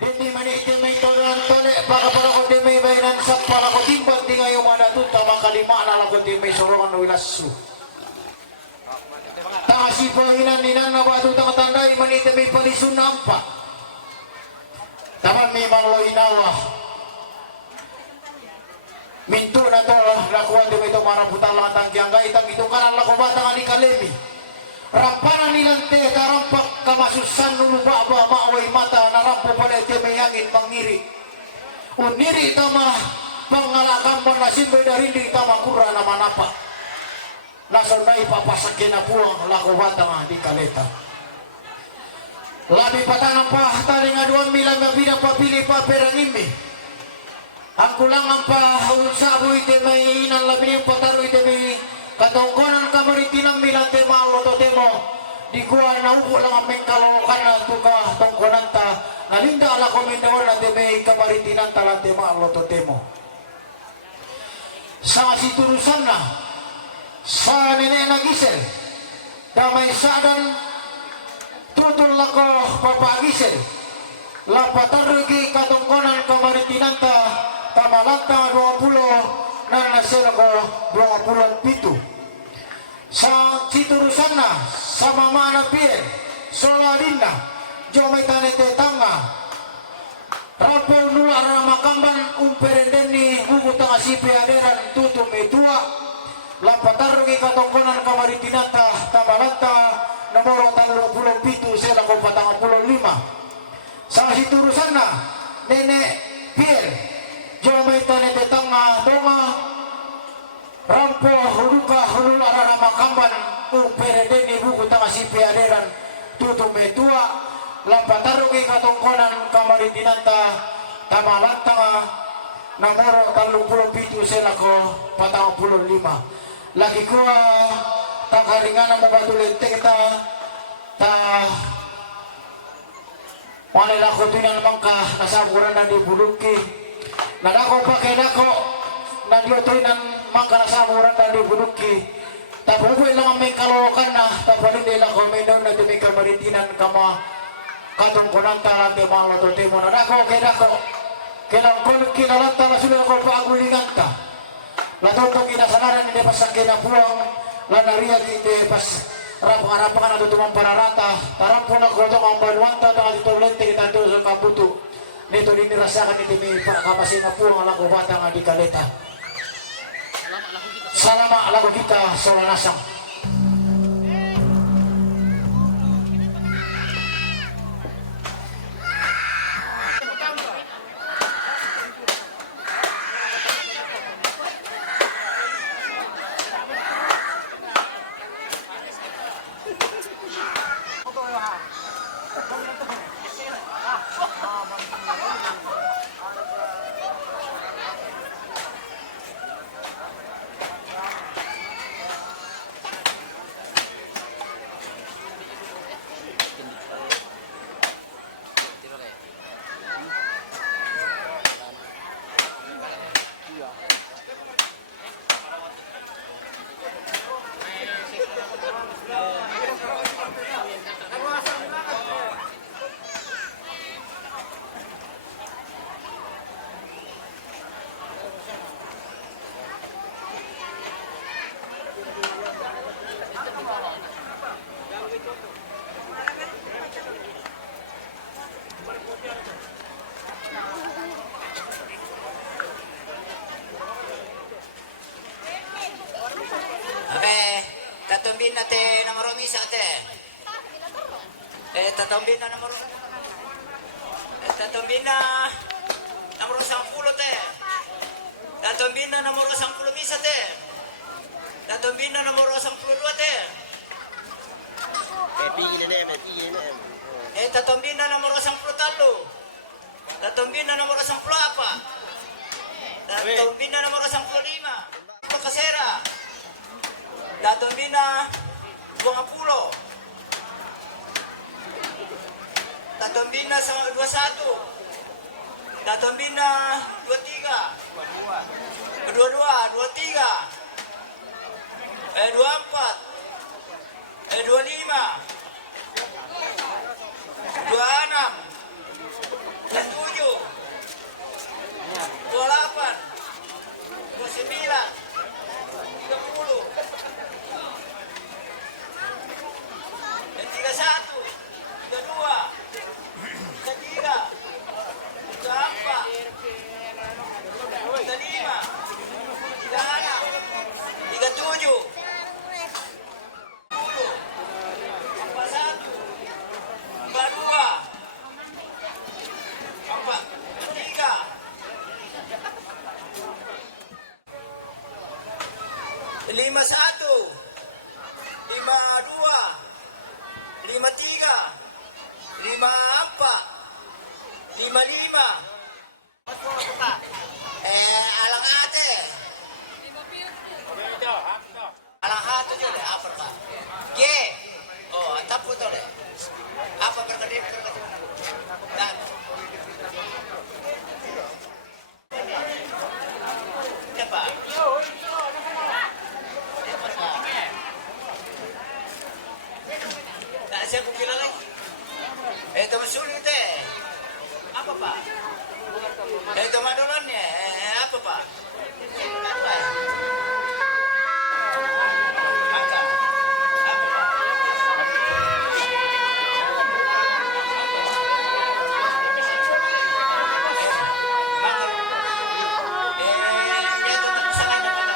Hindi maniti may tolan tole para ko di may bayaran sa para ko timbang di ngayon manatuta makalima na ko di may sorongan wilasu. Tangasi panginan ninan na ba ito tanda maniti may palisun nampak. Taman may manglo inawa. Minto na to lakuan di may ito maraputan lang ang tanggiangga itang itong kanan lako batang ni kalemi. Rampanan nilang te tarampak kamasusan nuluba ba maaway mata narampo pala ito may hangin mangiri. Uniri tama pangalakan mo na simbe dari di tama kura na manapa. Nasa na ipapasakin na puang lako batang di kaleta. Labi patanang pa tali nga 2 milang nga pinapapili pa perangimi. Ang kulangan pa sabu ite may inang labi yung pataro ite may katongkonan kamaritinang milang tema loto temo. Di kuha na upo lang ang mengkalolokan na tuka tongkonan ta. Nalinda ala komendawar na teme kamaritinan talang tema loto temo. Sa siturusan na sa nene nagisel damay sadan tutul lako papagisel lapatarugi katongkonan kamaritinan ta tamalanta 20 na nasira ko 27 sa siturusan na sa mama na pier soladin na jo may tanete tanga rapo nula ramakamban umperenden ni bubutang asipi aderan tutum etua lapatarugi katongkonan kamaritinan ta tamalanta nomor 37 sila ko patang 15 sa siturusan na nene pier jomay tanete tanga donga rampo huluka hulul arara makamban umperedeni buku tanga sipi aderan tutume tua lampatarugi katongkonan kamarintinanta tamalantanga nomor 37 sila ko patang 15 lagi kuha takaringan ang mabatulente kita ta wanila ko tinan mangka nasaburan na di buluki nadako pakai dako nadiotoy ng mangka nasaburan na di buluki tapupoy lang ang may kalolokan na tapalin nila ko may doon na di may kamaritinan kama katungkunan talate mga lotote mo nadako kay dako kailang kinalanta na sila ko paagulingan ta natutong inasalaran hindi pasakin na puwang lanaria kite pas rapang-rapang na tutumang pararata tarampo na kodong ang banwanta na katitolente kita doon sa kaputo nito din nirasakan iti may kapasina po ang lako bata nga di kaleta salama lako kita sa lanasang Tatumbin na te nomor misa te. Tatumbin na nomor. Tatumbin na nomor 10 te. Tatumbin na nomor 10 misa te. Tatumbin na nomor 12 te. Tatumbin na nomor 10 talo. Tatumbin na nomor 10 apa. Tatumbin na nomor 15. Pakasera. Tatumbin na 20. Tatumbin na 21. Tatumbin na 23. 22, 23. 24. 25. 26. 51, 52, 53, 54, 55. Alang ate. Alang ate nyo le, apa ka? Ge. Oh, antap po to le. Apa berkedip berkedip. Dan. Siapa? Tak saya kukira lagi. Teman sulit apa pak? Teman dolannya apa pak? Apa? Maka apa pak? Maka dia tetap sangat dapat.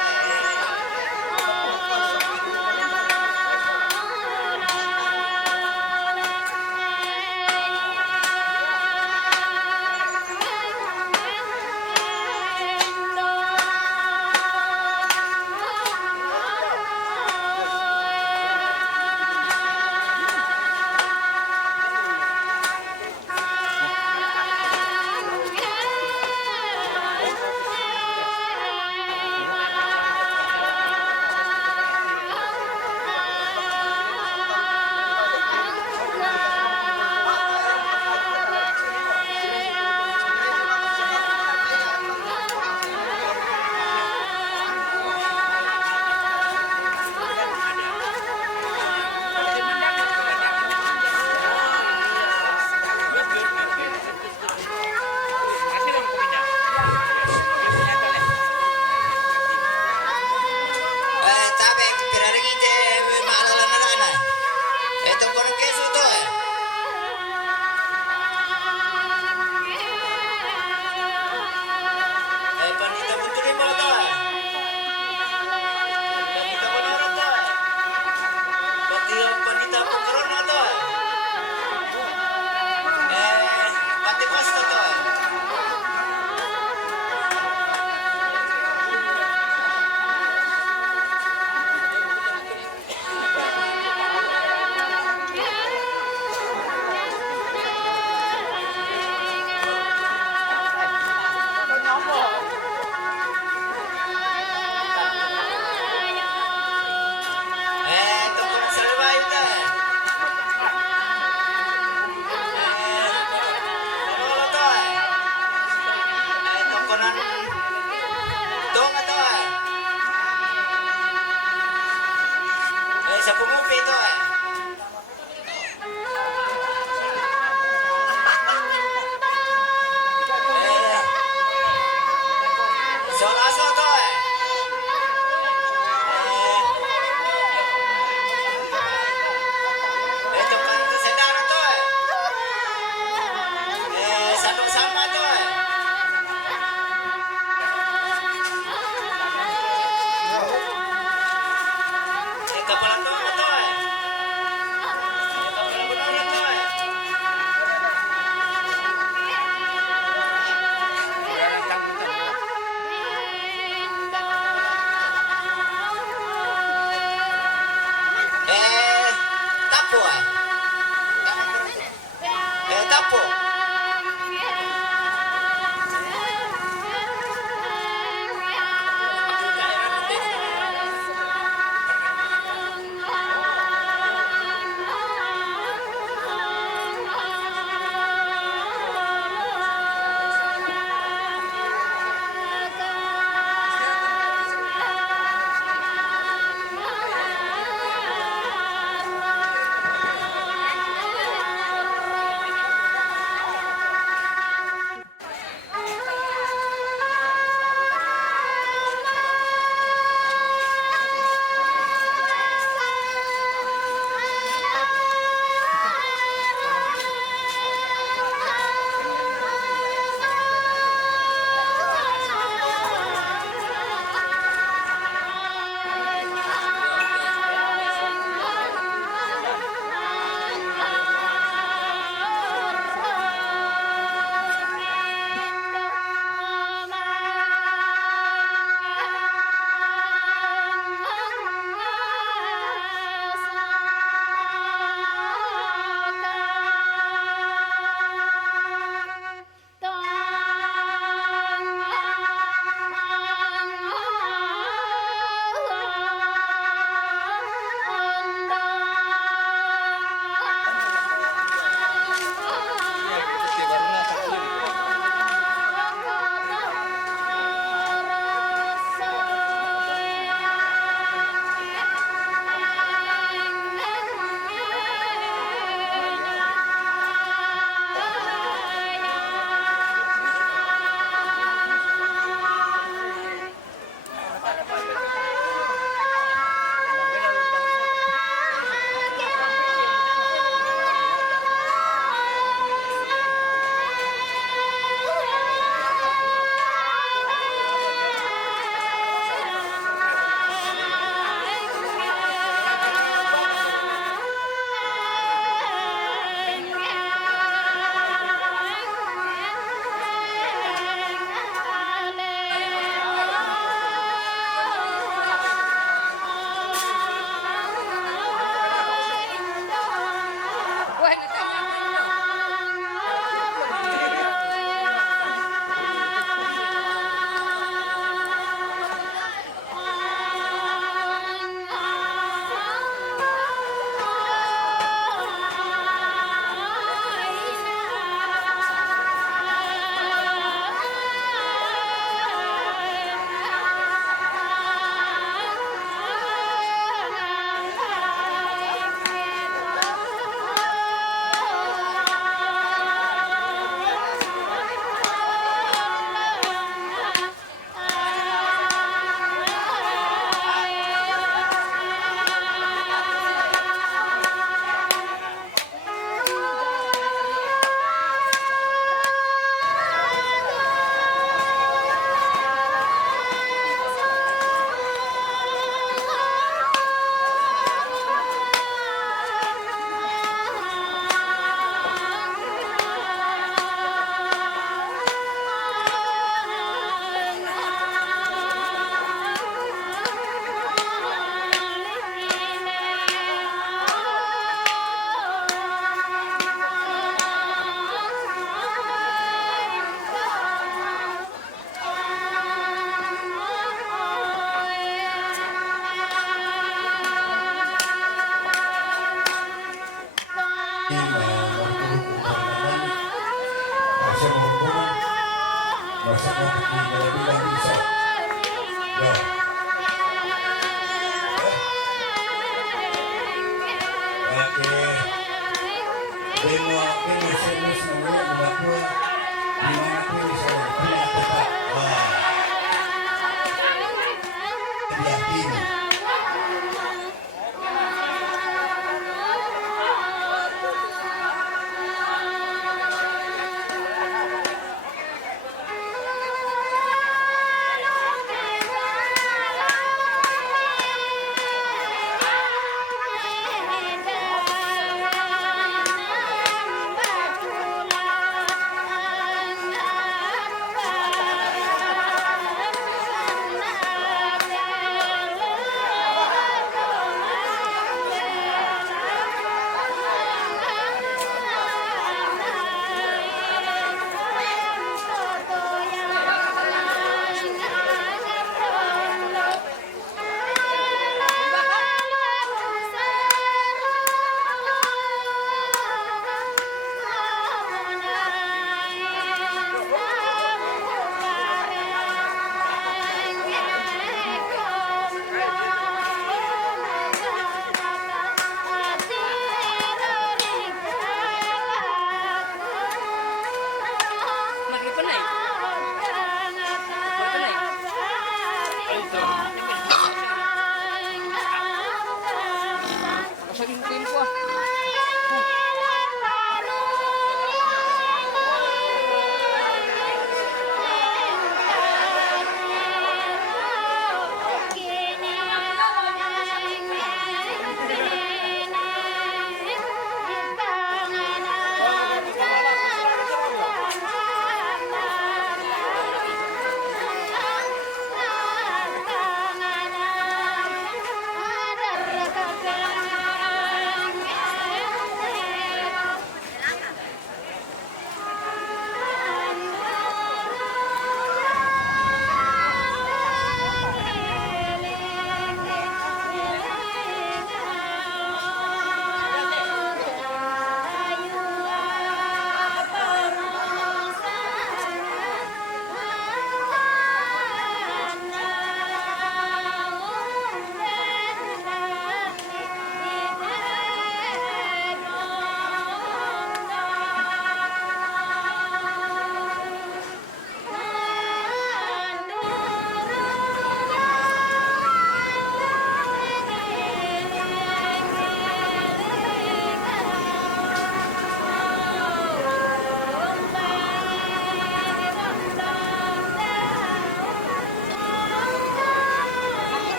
sa kopi ko bilang bisa. Ya. Oke. Demo serius namanya berlaku di mana pun bisa tidak tepat. Wah. Yakin.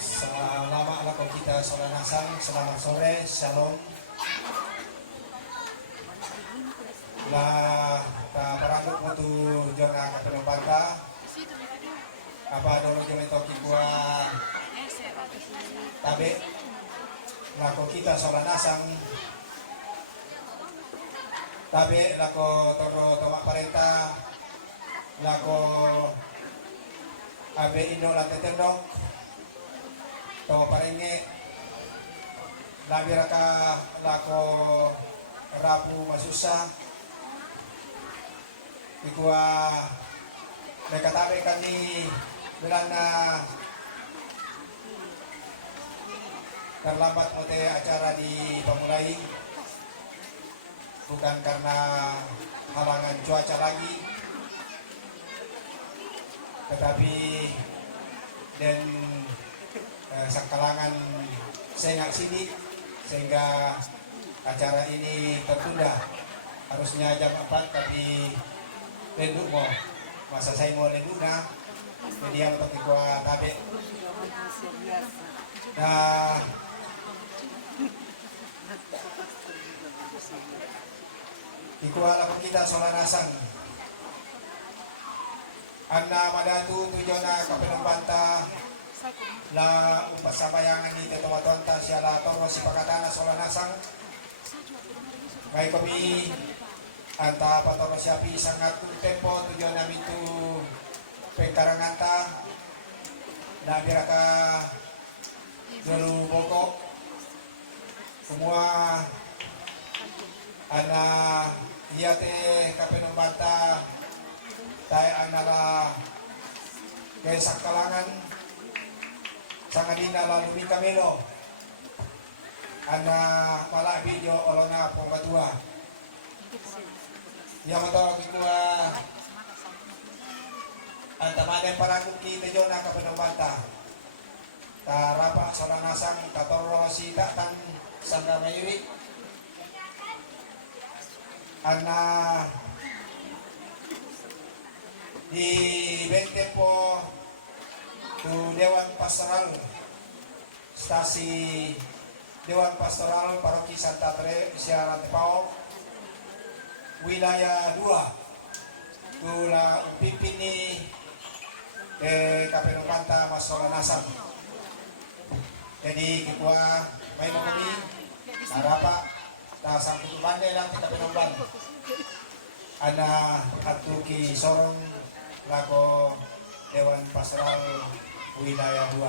Selamat anak kita Solanasan, selamat sore, shalom. Nah, paranggut mo tu jona ka penumpangka. Apa dolo jome toki kuah tabe. Nah, kita Solanasan tabi lako toro tomak parenta lako abe indo lante tendong to parenge labi raka lako rapu masusa ikua mereka tabi kami belana terlambat mote acara dimulai bukan karena halangan cuaca lagi, tetapi dan sakalangan sengak sini sehingga acara ini tertunda. Harusnya jam 4 tapi lenduk mau masa saya mau lendukna media untuk ikut tabe. Nah, ikuala ko kita solanasang anna madatu tujona kapenambanta la umpasabayangan ni tetawatonta siala torwa si pakatana solanasang may kami anta patorwa siapi sangat tempo tujona mitu pengkaranganta na biraka dulu bokok semua ana iya te kapenambanta tayo anala kay sakalangan sangadina lalu kamelo ana mala video olona pembatua yang matawag ikuha antamanen parangkut kita jona kapenambanta tarapa solanasang katoro si taktan sangga mayuri ana di Bentepo tu Dewan Pastoral stasi Dewan Pastoral Paroki Santa Teresa Siaran Tepao wilayah 2 tu la pimpini Kapenopanta Masolanasang. Jadi ketua main kami narapa ta sampai bandai lang kita penomban ada atuki sorong lako Dewan Pastoral wilayah 2.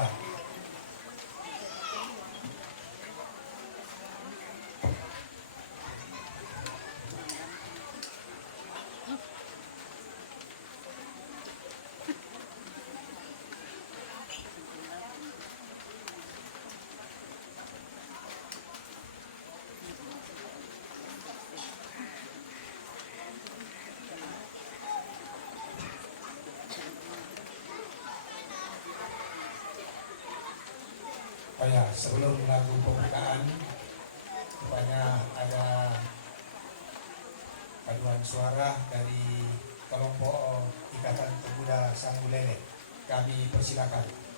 Oh ya, sebelum lagu pembukaan, rupanya ada paduan suara dari kelompok Ikatan Pemuda Sanggulele. Kami persilakan.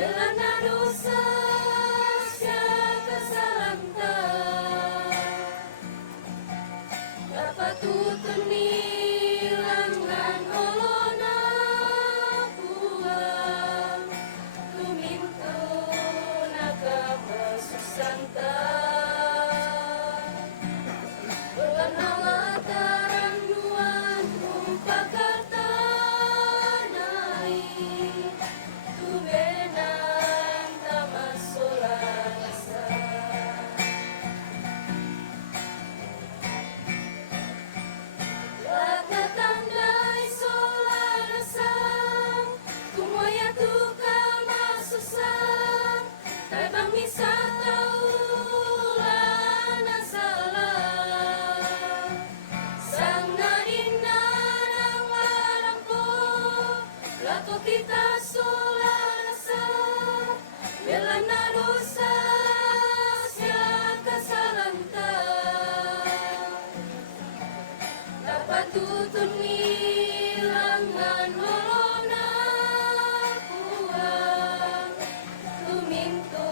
Belana dosa sia kesalanta dapat tutun nilangan olona buang tuminto nakama susanta belana lataran nuan umpakatanai tubenan tamasolasa Latatandai solarasa Kumoya tuka masusang Taibang misa taulana salah Sang nadina ng arampo Lako kita solarasa Belana dosa siya kasalanta dapat tutun nilangan olona buang tuminto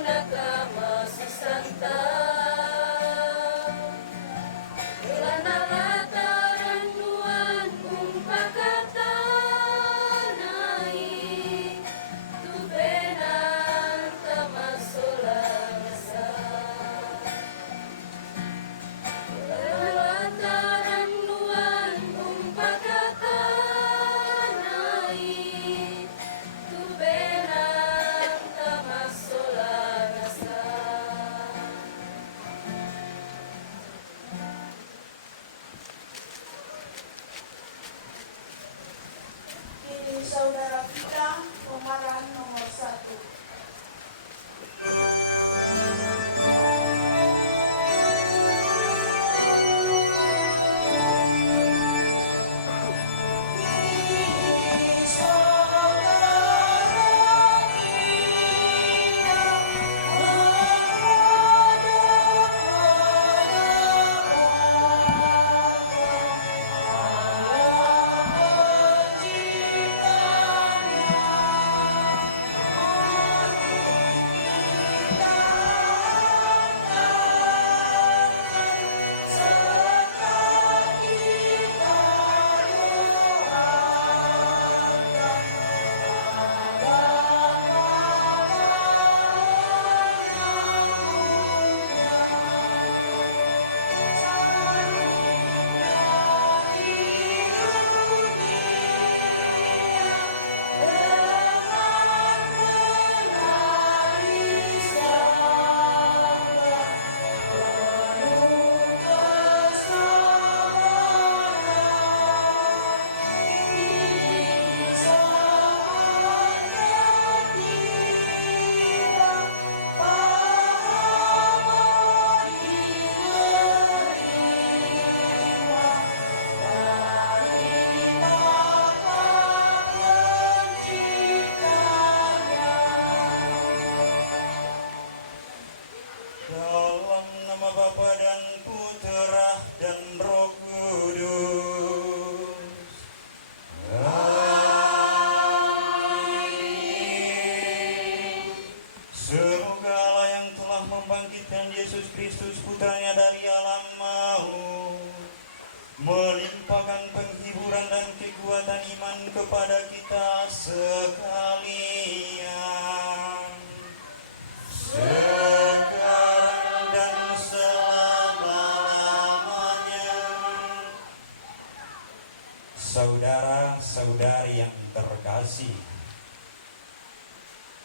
nakama susanta belana lataran nuan umpakatanai tubenan tamasolasa Lantaran nuan umpakatanai tubenan tamasolasa Ini saudara kita pemeran nomor 1. Dalam nama Bapa dan Putra dan Roh Kudus. Amin. Semoga Allah yang telah membangkitkan Yesus Kristus Putranya dari alam maut melimpahkan penghiburan dan kekuatan iman kepada kita sekalian. Sekarang dan selama-lamanya. Saudara-saudari yang terkasih,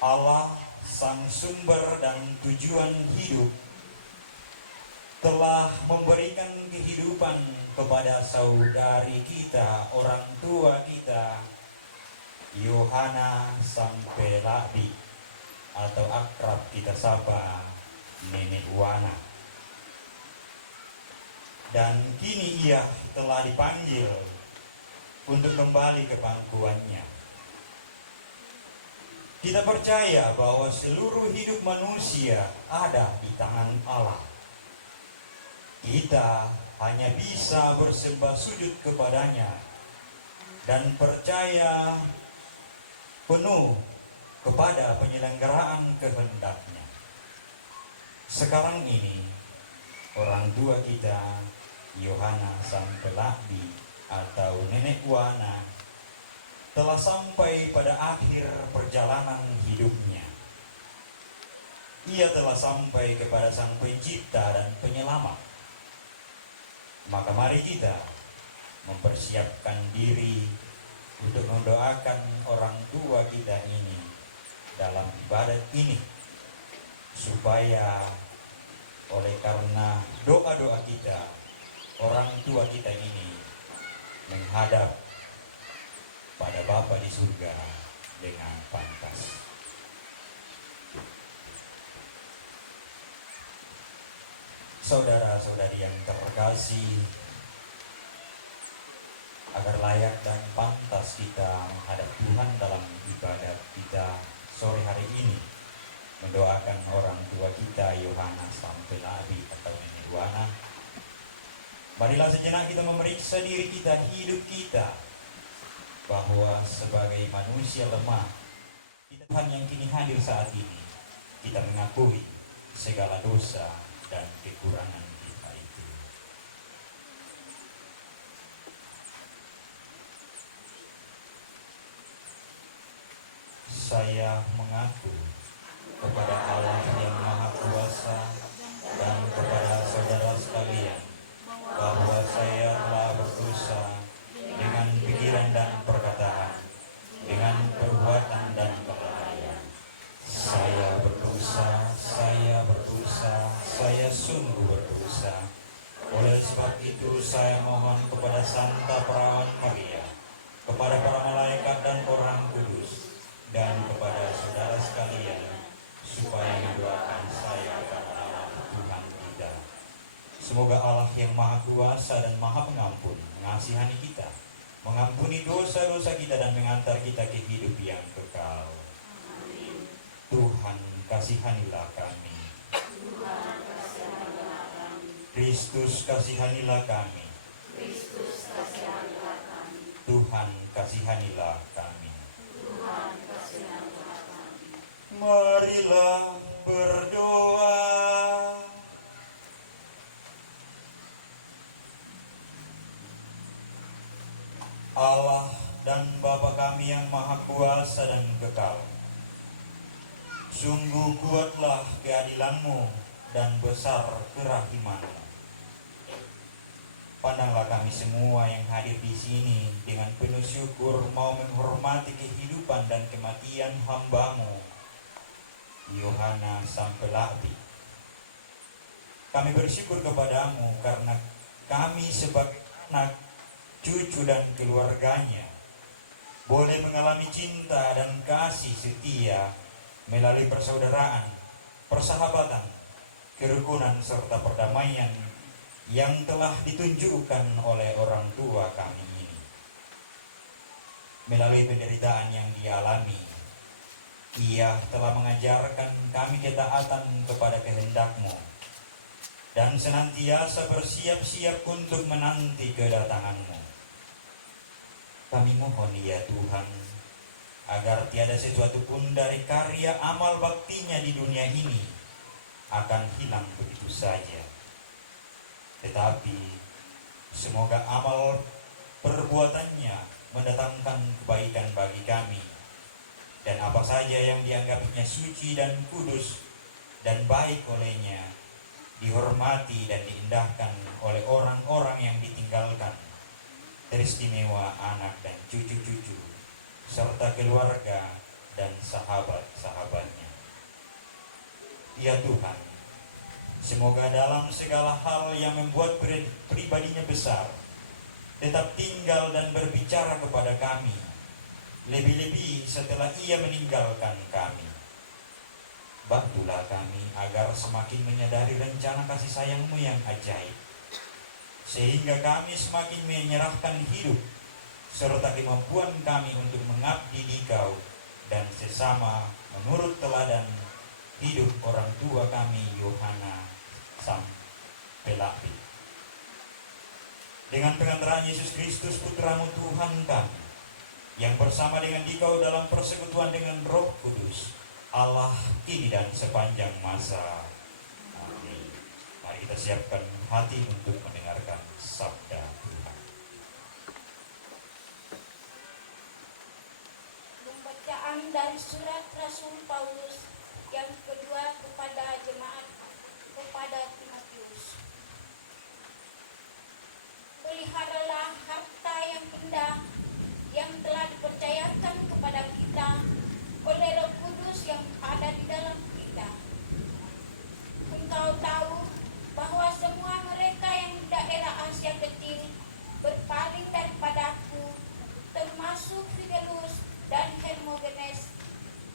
Allah sang sumber dan tujuan hidup telah memberikan kehidupan kepada saudari kita, orang tua kita, Yohana Sampelabi, atau akrab kita sapa Nenek Wana. Dan kini ia telah dipanggil untuk kembali ke pangkuannya. Kita percaya bahwa seluruh hidup manusia ada di tangan Allah. Kita hanya bisa bersembah sujud kepadanya dan percaya penuh kepada penyelenggaraan kehendaknya. Sekarang ini orang tua kita, Yohana Sang Pelakbi atau Nenek Wana, telah sampai pada akhir perjalanan hidupnya. Ia telah sampai kepada Sang Pencipta dan Penyelamat. Maka mari kita mempersiapkan diri untuk mendoakan orang tua kita ini dalam ibadat ini, supaya oleh karena doa-doa kita, orang tua kita ini menghadap pada Bapa di surga dengan pantas. Saudara-saudari yang terkasih, agar layak dan pantas kita menghadap Tuhan dalam ibadat kita sore hari ini, mendoakan orang tua kita Yohana Sang Pelakbi atau Nenek Wana, marilah sejenak kita memeriksa diri kita, hidup kita, bahwa sebagai manusia lemah, Tuhan yang kini hadir saat ini, kita mengakui segala dosa dan kekurangan kita itu. Saya mengaku kepada Allah yang Maha Kuasa dan kepada saudara sekalian bahwa saya telah berdosa dengan pikiran dan perkataan, dengan perbuatan dan kelalaian. Saya berdosa, saya sungguh berdosa. Oleh sebab itu saya mohon kepada Santa Perawan Maria, kepada para malaikat dan orang kudus, dan kepada saudara sekalian, supaya mendoakan saya kepada Allah Tuhan kita. Semoga Allah yang Maha Kuasa dan Maha Pengampun mengasihani kita, mengampuni dosa-dosa kita dan mengantar kita ke hidup yang kekal. Tuhan kasihanilah kami. Kristus kasihanilah kami. Tuhan kasihanilah kami. Marilah berdoa. Allah dan Bapa kami yang Maha Kuasa dan kekal, sungguh kuatlah keadilan-Mu dan besar kerahiman-Mu. Pandanglah kami semua yang hadir di sini dengan penuh syukur mau menghormati kehidupan dan kematian hamba-Mu, Yohana Sang Pelakbi. Kami bersyukur kepadamu karena kami sebagai anak, cucu dan keluarganya boleh mengalami cinta dan kasih setia melalui persaudaraan, persahabatan, kerukunan serta perdamaian yang telah ditunjukkan oleh orang tua kami ini. Melalui penderitaan yang dialami, Ia telah mengajarkan kami ketaatan kepada kehendak-Mu dan senantiasa bersiap-siap untuk menanti kedatangan-Mu. Kami mohon ya Tuhan, agar tiada sesuatu pun dari karya amal baktinya di dunia ini akan hilang begitu saja. Tetapi semoga amal perbuatannya mendatangkan kebaikan bagi kami, dan apa saja yang dianggapnya suci dan kudus dan baik olehnya dihormati dan diindahkan oleh orang-orang yang ditinggalkan, teristimewa anak dan cucu-cucu serta keluarga dan sahabat-sahabatnya. Ya Tuhan, semoga dalam segala hal yang membuat pribadinya besar, tetap tinggal dan berbicara kepada kami, lebih-lebih setelah Ia meninggalkan kami. Bantulah kami agar semakin menyadari rencana kasih sayang-Mu yang ajaib, sehingga kami semakin menyerahkan hidup serta kemampuan kami untuk mengabdi di Kau dan sesama menurut teladan hidup orang tua kami Yohana Sang Pelakbi. Dengan pengantaran Yesus Kristus Putra-Mu Tuhan kami, yang bersama dengan dikau dalam persekutuan dengan Roh Kudus, Allah kini dan sepanjang masa. Amin. Mari kita siapkan hati untuk mendengarkan sabda Tuhan. Pembacaan dari surat Rasul Paulus yang kedua kepada jemaat kepada Timotius. Peliharalah harta yang indah yang telah dipercayakan kepada kita oleh Roh Kudus yang ada di dalam kita. Engkau tahu bahwa semua mereka yang di daerah Asia Kecil berpaling daripadaku, termasuk Figelus dan Hermogenes.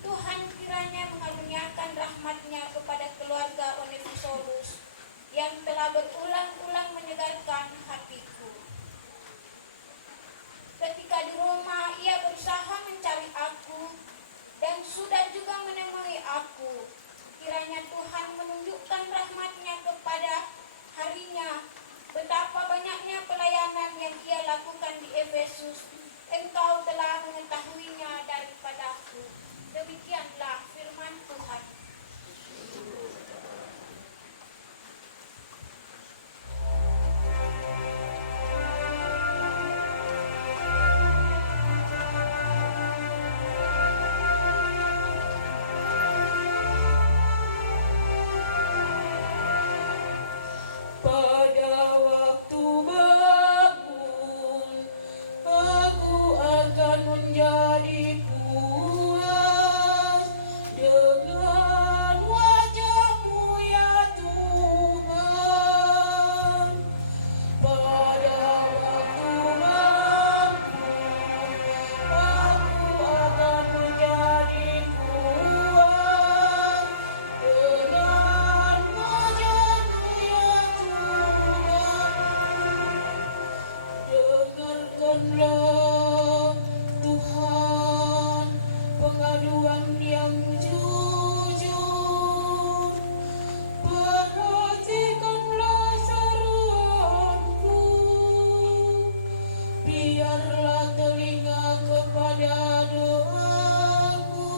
Tuhan kiranya mengaruniakan rahmat-Nya kepada keluarga Onesimus yang telah berulang-ulang menyegarkan hatiku. Ketika di Roma, ia berusaha mencari aku dan sudah juga menemui aku. Kiranya Tuhan menunjukkan rahmat-Nya kepada harinya. Betapa banyaknya pelayanan yang ia lakukan di Efesus, engkau telah mengetahuinya daripadaku. Demikianlah firman Tuhan. Pada waktu bangun, aku akan menjadi puas dengan wajah-Mu ya Tuhan. Pada waktu bangun, aku akan menjadi puas dengan wajah-Mu ya Tuhan. Dengarkanlah Tuhan pengaduan yang jujur, perhatikanlah seruanku, biarlah telinga kepada doaku,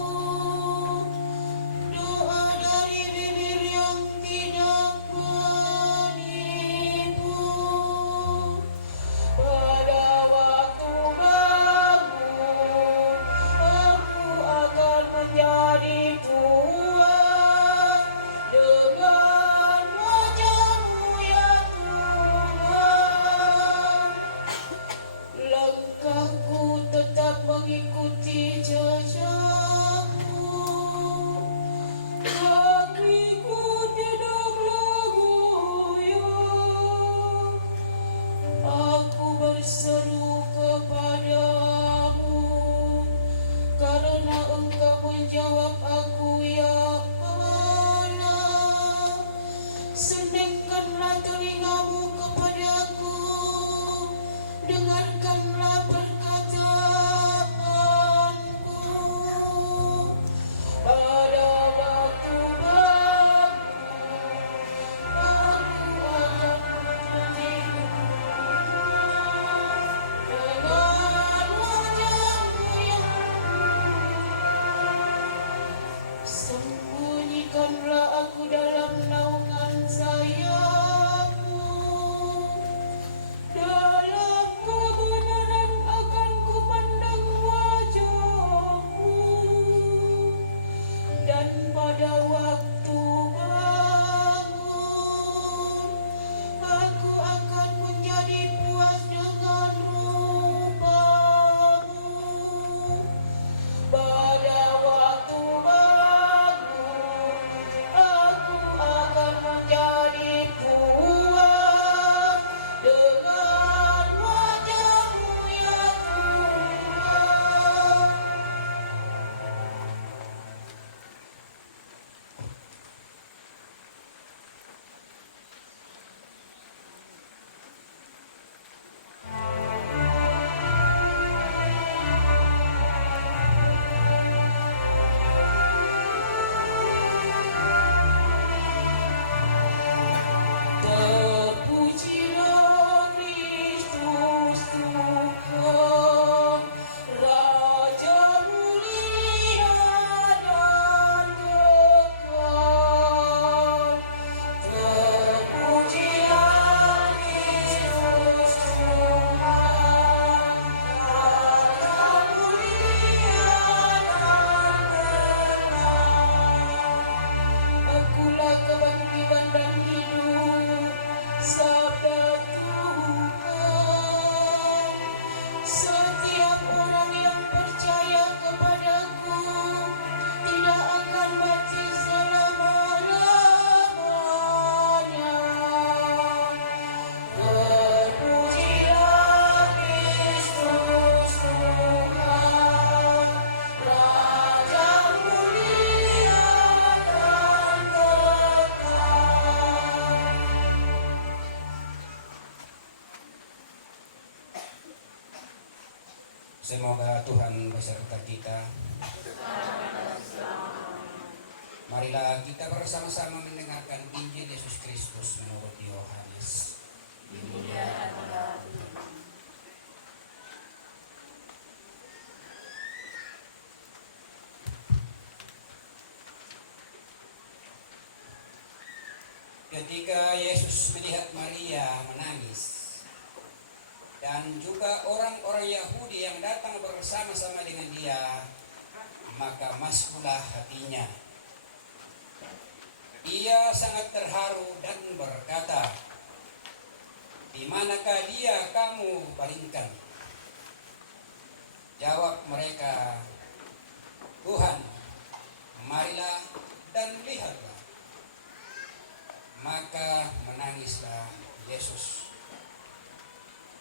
doa dari bibir yang tidak menipu. Pada waktu bangun, aku akan menjadi kita. Marilah kita bersama-sama mendengarkan Injil Yesus Kristus menurut Yohanes. Ketika Yesus melihat Maria menangis, dan juga orang-orang Yahudi yang datang bersama-sama dengan dia, maka maskulah hatinya. Ia sangat terharu dan berkata, "Di manakah dia kamu palingkan?" Jawab mereka, "Tuhan, marilah dan lihatlah." Maka menangislah Yesus.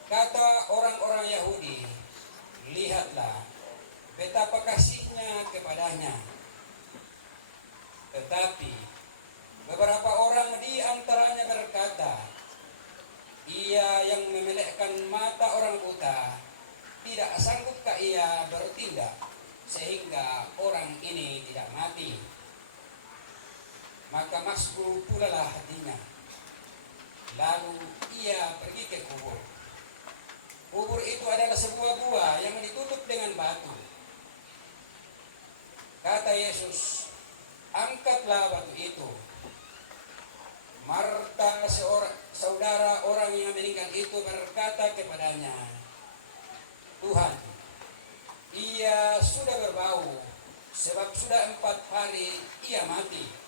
Kata orang-orang Yahudi, "Lihatlah betapa kasihnya kepadanya." Tetapi beberapa orang di antaranya berkata, "Ia yang memelekkan mata orang buta, tidak sanggupkah ia bertindak sehingga orang ini tidak mati?" Maka maskul pulalah hatinya. Lalu ia pergi ke kubur. Kubur itu adalah sebuah gua yang ditutup dengan batu. Kata Yesus, "Angkatlah batu itu." Marta, saudara orang yang meninggal itu, berkata kepadanya, "Tuhan, ia sudah berbau, sebab sudah 4 hari ia mati."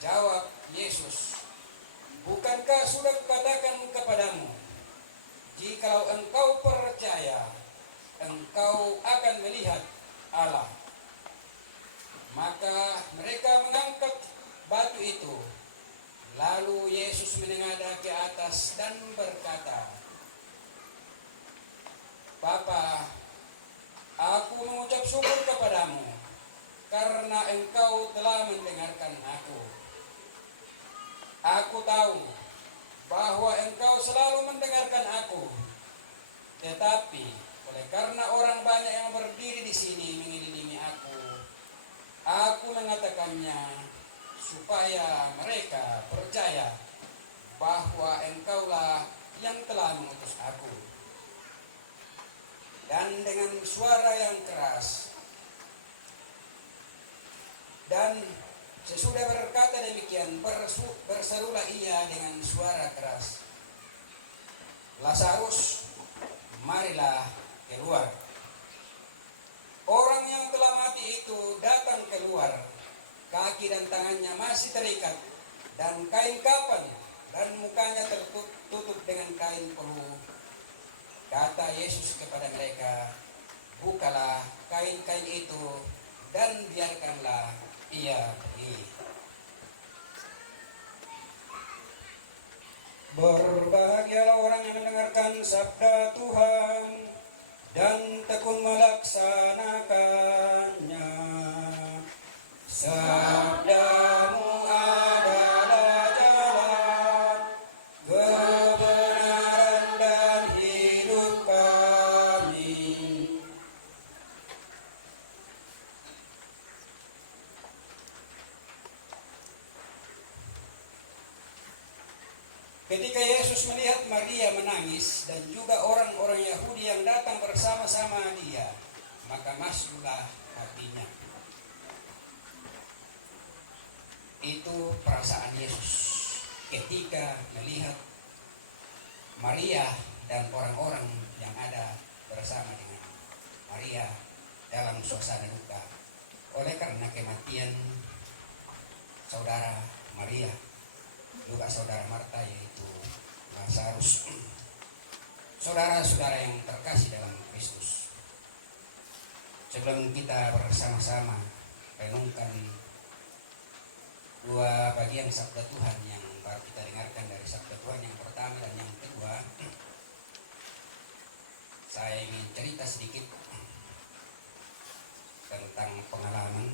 Jawab Yesus, "Bukankah sudah kukatakan kepadamu, jikalau engkau percaya, engkau akan melihat Allah?" Maka mereka mengangkat batu itu. Lalu Yesus menengadah ke atas dan berkata, "Bapa, aku mengucap syukur kepadamu, karena engkau telah mendengarkan aku. Aku tahu bahwa engkau selalu mendengarkan aku, tetapi oleh karena orang banyak yang berdiri di sini mengelilingi aku mengatakannya supaya mereka percaya bahwa engkaulah yang telah mengutus aku." Dan dengan suara yang keras, dan sesudah berkata demikian, berserulah ia dengan suara keras, "Lazarus, marilah keluar." Orang yang telah mati itu datang keluar. Kaki dan tangannya masih terikat dan kain kapan, dan mukanya tertutup dengan kain peluh. Kata Yesus kepada mereka, "Bukalah kain-kain itu dan biarkanlah ia pergi." Berbahagialah orang yang mendengarkan sabda Tuhan dan tekun melaksanakannya. Sabdamu adalah jalan, kebenaran dan hidup kami. Ketika Yesus melihat Maria menangis dan juga orang-orang Yahudi yang datang bersama-sama dia, maka masuklah hatinya. Itu perasaan Yesus ketika melihat Maria dan orang-orang yang ada bersama dengan Maria dalam suasana duka oleh karena kematian saudara Maria, juga saudara Marta, yaitu Lazarus. Saudara-saudara yang terkasih dalam Kristus, sebelum kita bersama-sama renungkan dua bagian sabda Tuhan yang baru kita dengarkan dari sabda Tuhan yang pertama dan yang kedua, saya ingin cerita sedikit tentang pengalaman,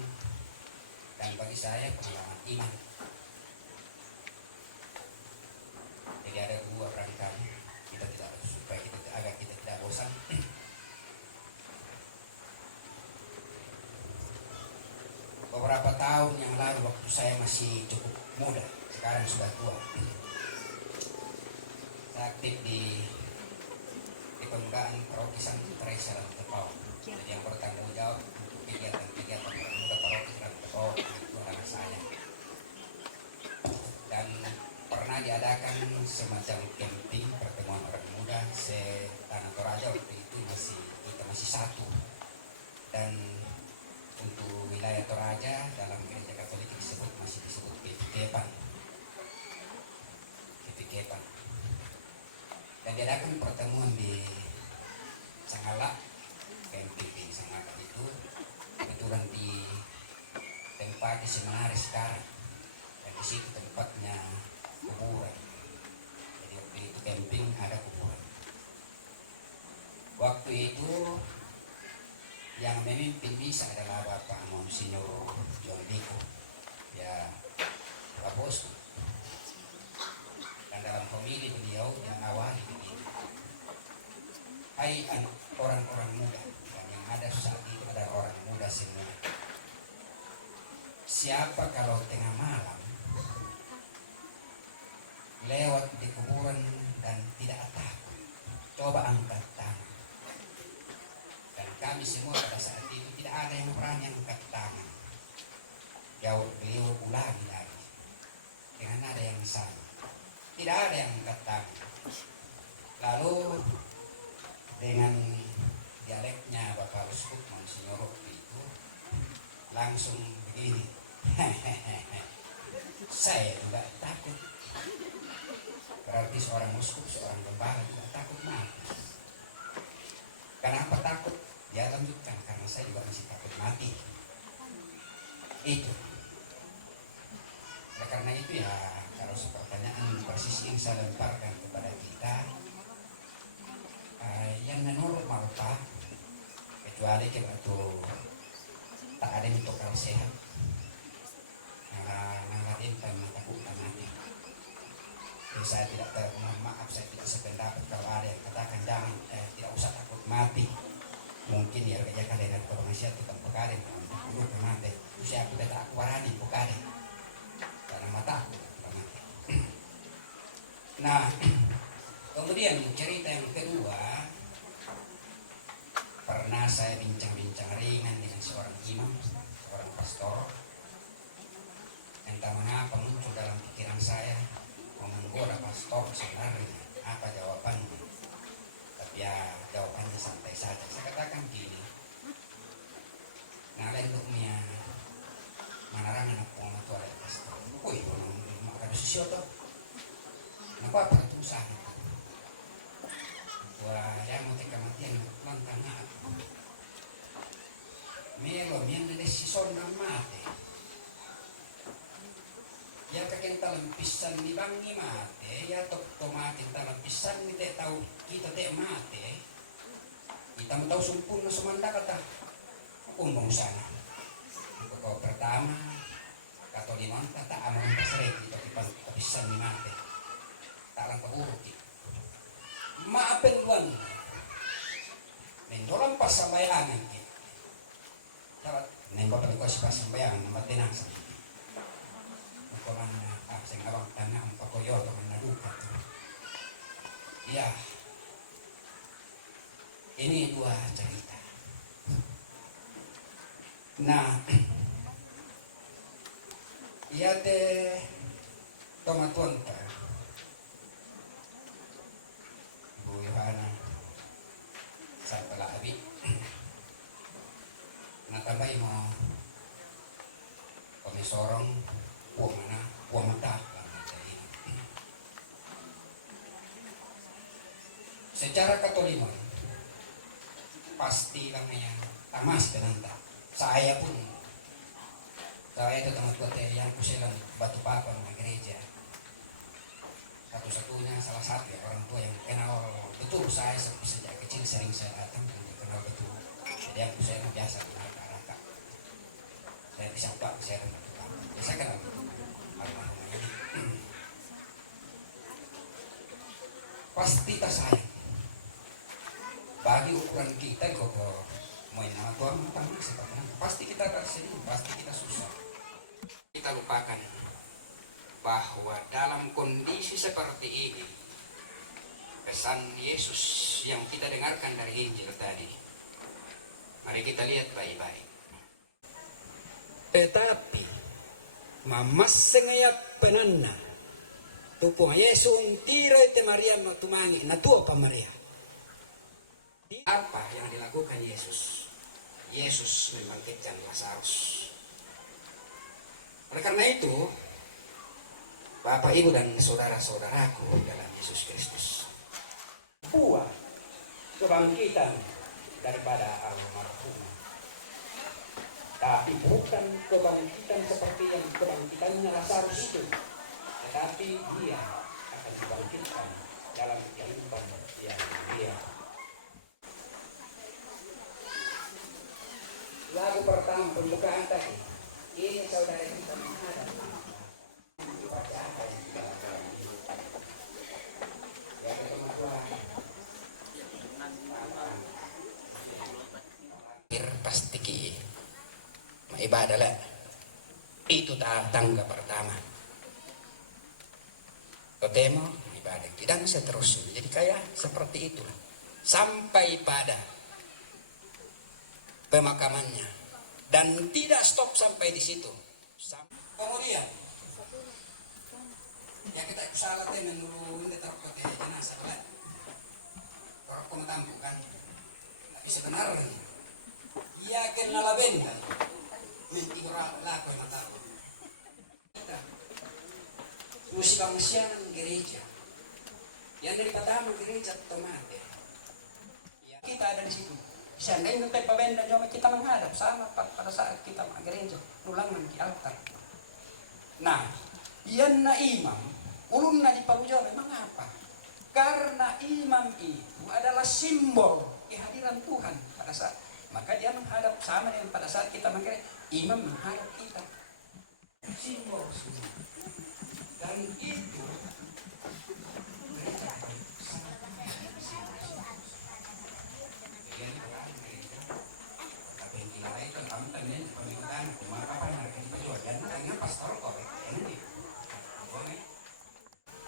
dan bagi saya pengalaman iman. Jadi ada dua barangkali supaya kita tidak bosan. beberapa tahun yang lalu waktu saya masih cukup muda, sekarang sudah tua. Saya aktif di kepemudaan paroki Santo Teresa dan Tepau. Jadi yang bertanggung jawab untuk kegiatan-kegiatan pemuda paroki dan Tepau itu anak saya. Dan pernah diadakan semacam camping pertemuan orang muda Tanah Toraja. Waktu itu kita masih satu. Dan untuk wilayah Toraja dalam gereja Katolik masih disebut Kepikepan. Dan diadakan pertemuan di Sangalak, camping di Sangalak itu kebetulan di tempat di seminaris sekarang. Dan di situ tempatnya kuburan. Jadi waktu itu camping ada kuburan. Waktu itu yang memimpin misa adalah Bapak Monsinyur John Diko, ya Pak Bosku. Dan dalam homili beliau yang awali begini, hai orang-orang muda, dan yang ada saat itu adalah orang muda semua. Siapa kalau tengah malam lewat di kuburan dan tidak takut, coba angkat tangan. Dan kami semua pada saat itu tidak ada yang berani angkat tangan. Jauh beliau ulangi lagi dengan ada yang sama, tidak ada yang angkat tangan. Lalu dengan dialeknya Bapak Uskup Monsinyur itu langsung begini, saya juga takut. Berarti seorang uskup, seorang gembala juga takut mati. Kenapa takut? Dia lanjutkan, karena saya juga masih takut mati. Itu. Oleh karena itu ya, kalau pertanyaan persis yang saya lemparkan kepada kita, yang normal Pak, kecuali kalau tak ada yang tokal sehat, ngalahin dan takutkan mati. Jadi saya tidak mohon maaf, saya tidak sependapat kalau ada yang katakan jangan, tidak usah takut mati. Mungkin ya kerja kalian informasi tentang pekaren, dulu mati. Usia aku tidak warani pekaren, karena mata aku mati. Nah, kemudian cerita yang kedua, pernah saya bincang-bincang ringan dengan seorang imam, seorang pastor. Entah mengapa muncul dalam pikiran saya menggoda pastor sebenarnya apa jawabannya. Tapi ya jawabannya santai saja. Saya katakan gini, ngalain duknya manarangan aku ngomong tuh ada pastor. Koi ngomong makan sesuatu. Kenapa pertusan? Wah, yang mau kematian lantang aku. Melo yang ada sison dan mati. Ya kakek talam pisan ni bangi mati, ya tok mati talam pisan ni tak tahu kita tak mati. Kita mau tahu sempurna semanda kata umbang sana. Kau pertama Katolikon kata aman pasrek kita pisan ni mati. Tak lang paguruk kita. Maapin luan. Mendolang pasambayangan kita. Dapat nembak ko si pasambayangan matinang sa kita. Kuman sing abang tanah ang pakoyo ang nadukat. Ya, ini dua cerita. Nah, iya de tomatuan pa. Bu Yohana sa palabi. Natambay mo komisorong puang mata. Secara Katolikon pasti lang yang tamas penanta. Saya pun saya itu teman-teman yang kusilang batu papan ng gereja. Satu-satunya salah satu ya, orang tua yang kenal betul saya sejak kecil sering saya datang dan kenal betul. Jadi yang saya biasa kenal kakak. Saya disapa saya kenal betul. Saya kenal betul. Pasti tak sayang. Bagi ukuran kita kok main nama Tuhan pasti kita tak bersedih, pasti kita susah. Kita lupakan bahwa dalam kondisi seperti ini, pesan Yesus yang kita dengarkan dari Injil tadi, mari kita lihat baik-baik. Tetapi mamas sengayat penanna tupung Yesus tiro ite Maria no tumangi na tua pa Maria. Apa yang dilakukan Yesus? Yesus membangkitkan Lazarus. Oleh karena itu, Bapak, Ibu, dan saudara-saudaraku dalam Yesus Kristus, buah kebangkitan daripada almarhum, tapi bukan kebangkitan seperti yang kebangkitannya Lazarus itu, tetapi dia akan dibangkitkan dalam kehidupan yang dia. Lagu pertama pembukaan tadi, ini saudara kita menghadap dibaca apa yang kita lakukan. Ya, pasti ki ibadah lah. Itu tangga pertama. Totemo ibadah tidak seterusnya. Jadi kayak seperti itulah sampai pada pemakamannya, dan tidak stop sampai di situ. Kemudian ya kita salah temen dulu ini taruh ke jenazah lah. Orang pemetampukan, tapi sebenarnya ia kenal benda minti orang laku yang tahu. Kita musik bangsianan gereja yang dari pertama gereja Tomate. Ya, kita ada di situ. Seandainya kita pabenda cuma kita menghadap sama pada saat kita gereja ulangan di altar. Nah, iyan na imam ulun na di paruja memang apa? Karena imam itu adalah simbol kehadiran Tuhan pada saat, maka dia menghadap sama dengan pada saat kita menggereja, imam menghadap kita. Simbol semua. Dan itu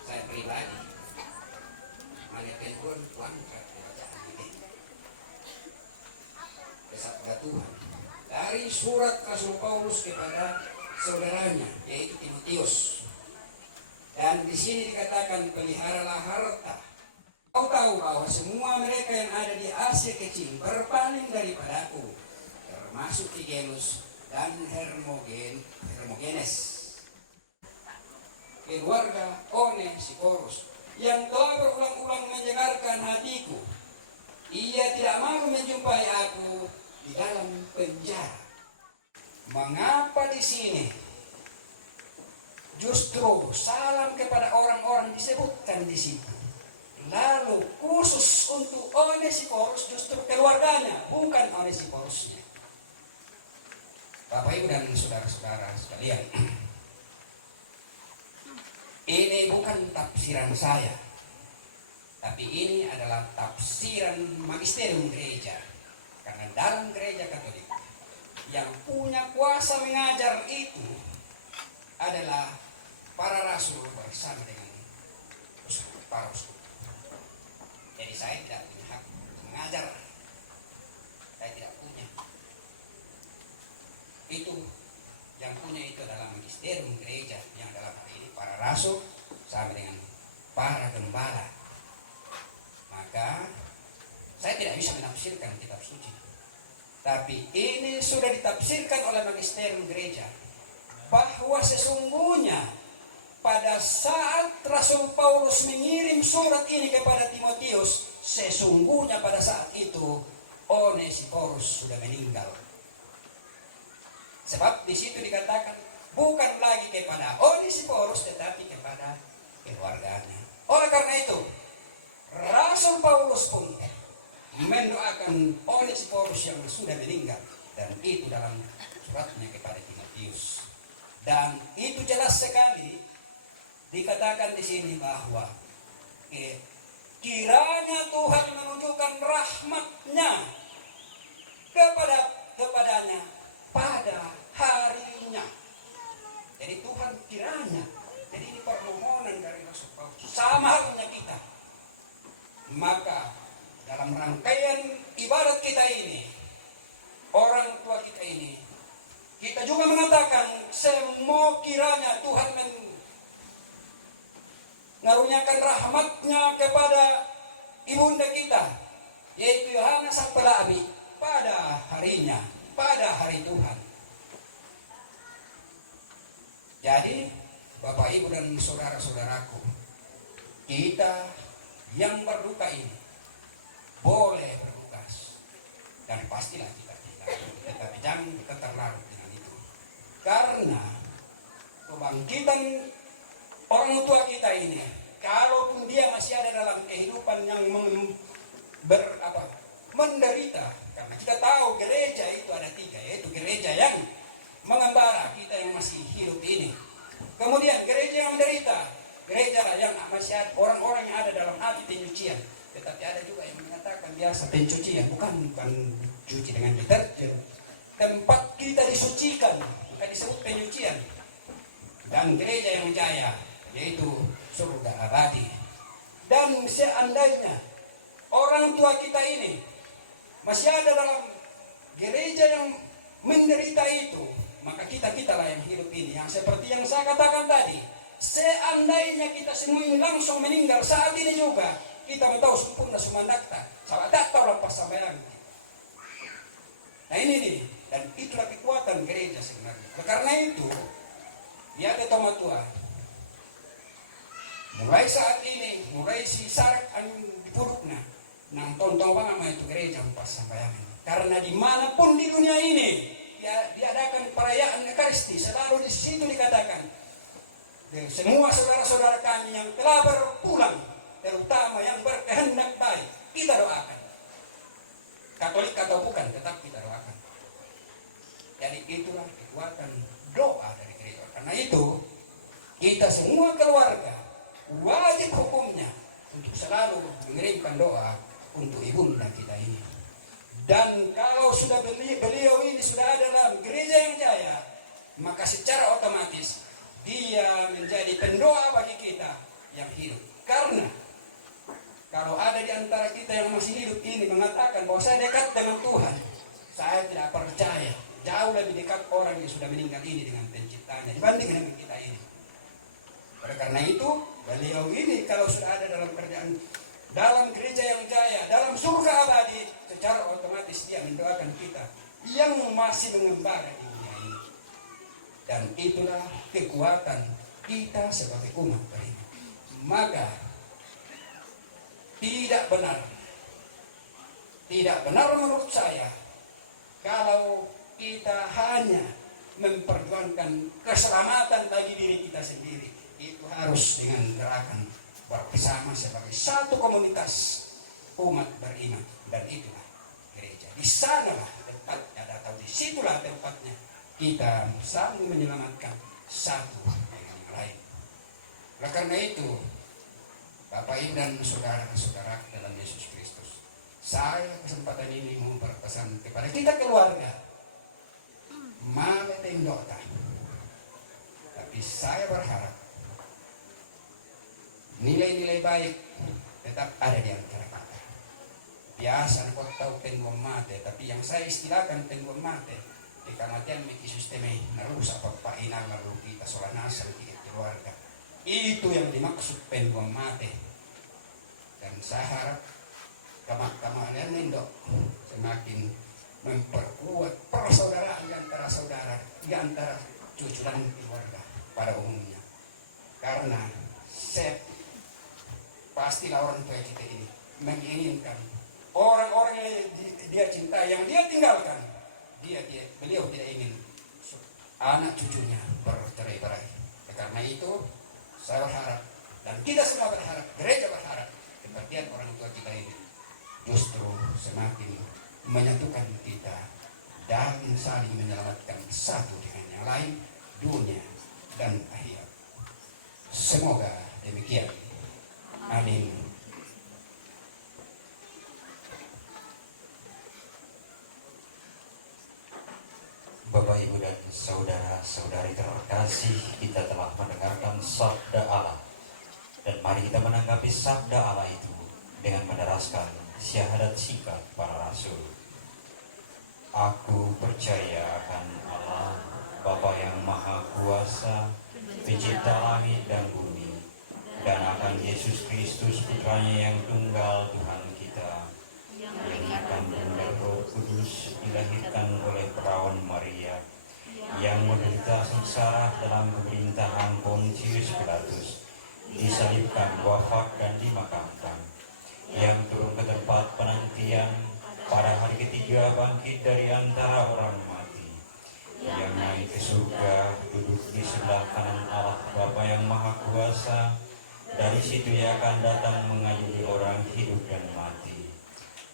saya pribadi melihat Tuhan kesabda Tuhan dari surat Rasul Paulus kepada saudaranya yaitu Timotius, dan di sini dikatakan peliharalah harta. Kau tahu bahwa semua mereka yang ada di Asia Kecil berpaling daripadaku, termasuk Figelus dan Hermogenes, keluarga Onesiphorus, yang telah berulang-ulang menyegarkan hatiku. Ia tidak mau menjumpai aku di dalam penjara. Mengapa di sini justru salam kepada orang-orang disebutkan di situ? Lalu khusus untuk Onesiphorus justru keluarganya, bukan Onesiphorusnya. Bapak, Ibu, dan saudara-saudara sekalian, ini bukan tafsiran saya, tapi ini adalah tafsiran magisterium gereja. Karena dalam gereja Katolik yang punya kuasa mengajar itu adalah para rasul bersama dengan para uskup. Jadi saya tidak punya hak mengajar, saya tidak punya. Itu yang punya itu adalah magisterium gereja, yang dalam hal ini para rasul sama dengan para gembala. Maka saya tidak bisa menafsirkan kitab suci, tapi ini sudah ditafsirkan oleh magisterium gereja bahwa sesungguhnya pada saat Rasul Paulus mengirim surat ini kepada Timotius, sesungguhnya pada saat itu Onesiphorus sudah meninggal. Sebab di situ dikatakan bukan lagi kepada Onesiphorus tetapi kepada keluarganya. Oleh karena itu, Rasul Paulus pun mendoakan Onesiphorus yang sudah meninggal, dan itu dalam suratnya kepada Timotius. Dan itu jelas sekali dikatakan di sini bahwa kiranya Tuhan menunjukkan rahmat-Nya kepadanya pada kiranya. Jadi ini permohonan dari Rasul Paulus. Sama halnya kita. Maka dalam rangkaian ibadat kita ini, orang tua kita ini, kita juga mengatakan semua kiranya Tuhan mengaruniakan rahmatnya kepada ibunda kita, yaitu Yohana sang Pelabi, pada harinya, pada hari Tuhan. Jadi Bapak Ibu dan saudara-saudaraku, kita yang berduka ini boleh berduka, dan pastilah kita, tetapi jangan kita terlarut dengan itu, karena kebangkitan orang tua kita ini, kalaupun dia masih ada dalam kehidupan yang menderita, karena kita tahu gereja itu ada 3, yaitu gereja yang mengembara, kita yang masih hidup ini, kemudian gereja yang menderita, gereja yang masih ada orang-orang yang ada dalam hati penyucian. Tetapi ada juga yang mengatakan biasa pencucian, bukan cuci dengan deterjen, tempat kita disucikan, bukan disebut penyucian. Dan gereja yang jaya, yaitu surga abadi. Dan seandainya orang tua kita ini masih ada dalam gereja yang menderita itu, maka kita lah yang hidup ini, yang seperti yang saya katakan tadi, seandainya kita semua ini langsung meninggal saat ini juga, kita tahu sempurna sumandakta, sahabat tak tahu lepas sampean. Nah ini nih, dan itulah kekuatan gereja sebenarnya. Karena itu, dia ada tomat tua. Mulai saat ini, mulai si sarak dipurukna, nang tontong banget itu gereja lepas sampean. Karena dimanapun di dunia ini, diadakan perayaan Ekaristi, selalu di situ dikatakan, semua saudara-saudara kami yang telah berpulang, terutama yang berkehendak baik, kita doakan. Katolik atau bukan, tetap kita doakan. Jadi itulah kekuatan doa dari gereja. Karena itu, kita semua keluarga wajib hukumnya untuk selalu mengirimkan doa untuk ibunda kita ini. Dan kalau sudah beliau ini sudah ada dalam gereja yang jaya, maka secara otomatis dia menjadi pendoa bagi kita yang hidup. Karena kalau ada di antara kita yang masih hidup ini mengatakan bahwa saya dekat dengan Tuhan, saya tidak percaya. Jauh lebih dekat orang yang sudah meninggal ini dengan penciptanya dibanding dengan kita ini. Oleh karena itu, beliau ini kalau sudah ada dalam kerjaan, dalam gereja yang jaya, dalam surga abadi, secara otomatis dia mendoakan kita yang masih mengembara di dunia ini. Dan itulah kekuatan kita sebagai umat beriman. Maka tidak benar menurut saya kalau kita hanya memperjuangkan keselamatan bagi diri kita sendiri. Itu harus dengan gerakan bersama sebagai satu komunitas umat beriman, dan itulah gereja. Di sanalah tempatnya, atau di situlah tempatnya kita saling menyelamatkan satu dengan yang lain. Oleh karena itu, Bapak Ibu dan saudara-saudara dalam Yesus Kristus, saya kesempatan ini mau berpesan kepada kita keluarga, maleteng dota. Tapi saya berharap nilai-nilai baik tetap ada di antara kita. Biasa kau tahu tengguang mate, tapi yang saya istilahkan tengguang mate, di kamatian miki sisteme narusa papaina lalu kita solanasal di keluarga. Itu yang dimaksud tengguang mate. Dan saya harap kamak-kamakan Indo semakin memperkuat persaudaraan di antara saudara, di antara cucu dan keluarga pada umumnya. Karena pastilah orang tua kita ini menginginkan orang-orang yang dia cintai, yang dia tinggalkan, beliau tidak ingin anak cucunya bercerai-berai. Karena itu saya berharap, dan kita semua berharap, gereja berharap, kebaktian orang tua kita ini justru semakin menyatukan kita dan saling menyelamatkan satu dengan yang lain, dunia dan akhirat. Semoga demikian. Amin. Bapak, Ibu, dan saudara-saudari terkasih, kita telah mendengarkan sabda Allah. Dan mari kita menanggapi sabda Allah itu dengan menderaskan syahadat singkat para rasul. Aku percaya akan Allah, Bapa yang Maha Kuasa, pencipta langit dan bumi, dan akan Yesus Kristus putranya yang tunggal Tuhan kita, yang dikandung dari Roh Kudus, dilahirkan oleh perawan Maria, yang menderita sengsara dalam pemerintahan Pontius Pilatus, disalibkan, wafat, dan dimakamkan, yang turun ke tempat penantian, pada hari ketiga bangkit dari antara orang mati, yang naik ke surga, duduk di sebelah kanan Allah Bapa yang Maha Kuasa. Dari situ ia akan datang mengadili orang hidup dan mati.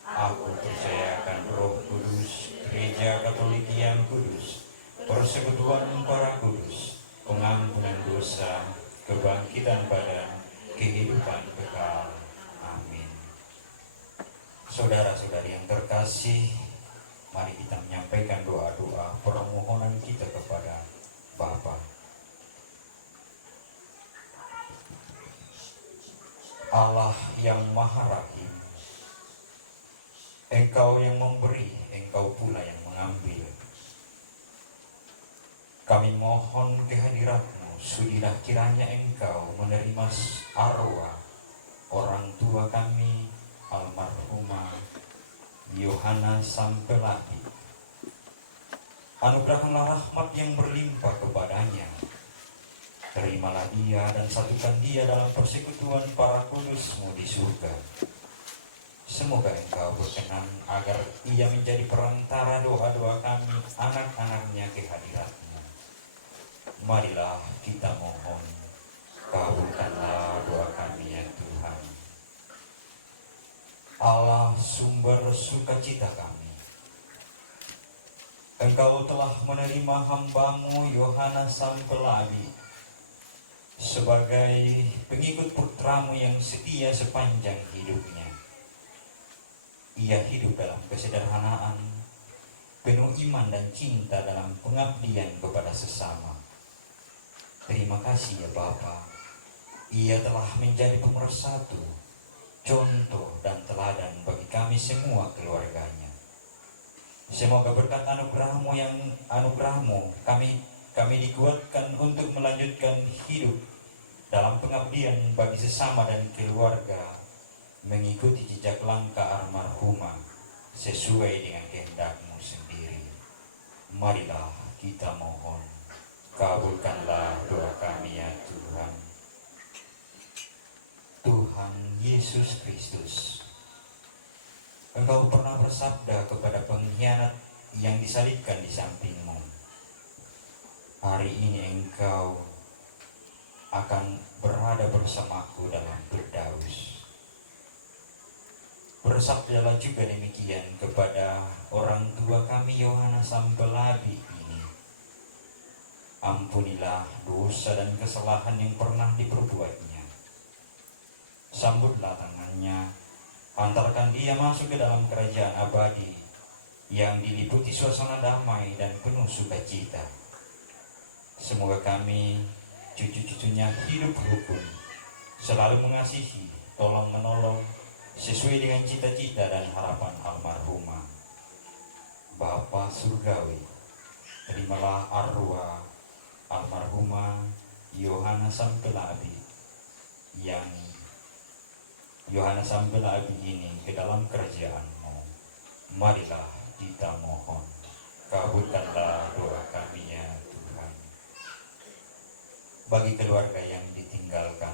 Aku percaya akan Roh Kudus, Gereja Katolik yang kudus, persekutuan para kudus, pengampunan dosa, kebangkitan badan, kehidupan kekal. Amin. Saudara-saudari yang terkasih, mari kita menyampaikan doa-doa permohonan kita kepada Bapa. Allah yang Maha Rahim, Engkau yang memberi, Engkau pula yang mengambil. Kami mohon kehadirat-Mu, sudilah kiranya Engkau menerima arwah orang tua kami, almarhumah Yohana Sampelati. Anugerahkanlah rahmat yang berlimpah kepadanya. Terimalah dia dan satukan dia dalam persekutuan para kudus-Mu di surga. Semoga Engkau berkenan agar ia menjadi perantara doa-doa kami, anak-anaknya ke hadirat-Mu. Marilah kita mohon, kabulkanlah doa kami ya Tuhan. Allah sumber sukacita kami, Engkau telah menerima hamba-Mu Yohana Sampelati sebagai pengikut putra-Mu yang setia sepanjang hidupnya. Ia hidup dalam kesederhanaan, penuh iman dan cinta dalam pengabdian kepada sesama. Terima kasih ya Bapa, ia telah menjadi pemersatu, contoh dan teladan bagi kami semua keluarganya. Semoga berkat anugerah-Mu kami dikuatkan untuk melanjutkan hidup dalam pengabdian bagi sesama dan keluarga, mengikuti jejak langkah almarhumah sesuai dengan kehendak-Mu sendiri. Marilah kita mohon, kabulkanlah doa kami ya Tuhan. Tuhan Yesus Kristus, Engkau pernah bersabda kepada pengkhianat yang disalibkan di samping-Mu, hari ini Engkau akan berada bersamaku dalam Firdaus. Bersabdalah juga demikian kepada orang tua kami Yohana Sampelati ini. Ampunilah dosa dan kesalahan yang pernah diperbuatnya. Sambutlah tangannya, antarkan dia masuk ke dalam kerajaan abadi yang diliputi suasana damai dan penuh sukacita. Semoga kami, cucu-cucunya hidup rukun, selalu mengasihi, tolong-menolong, sesuai dengan cita-cita dan harapan almarhumah. Bapa Surgawi, terimalah arwah almarhumah Yohana Sampelati yang Yohana Sampelati ini ke dalam kerajaan-Mu. Marilah kita mohon, kabulkanlah doa kami ya Tuhan. Bagi keluarga yang ditinggalkan,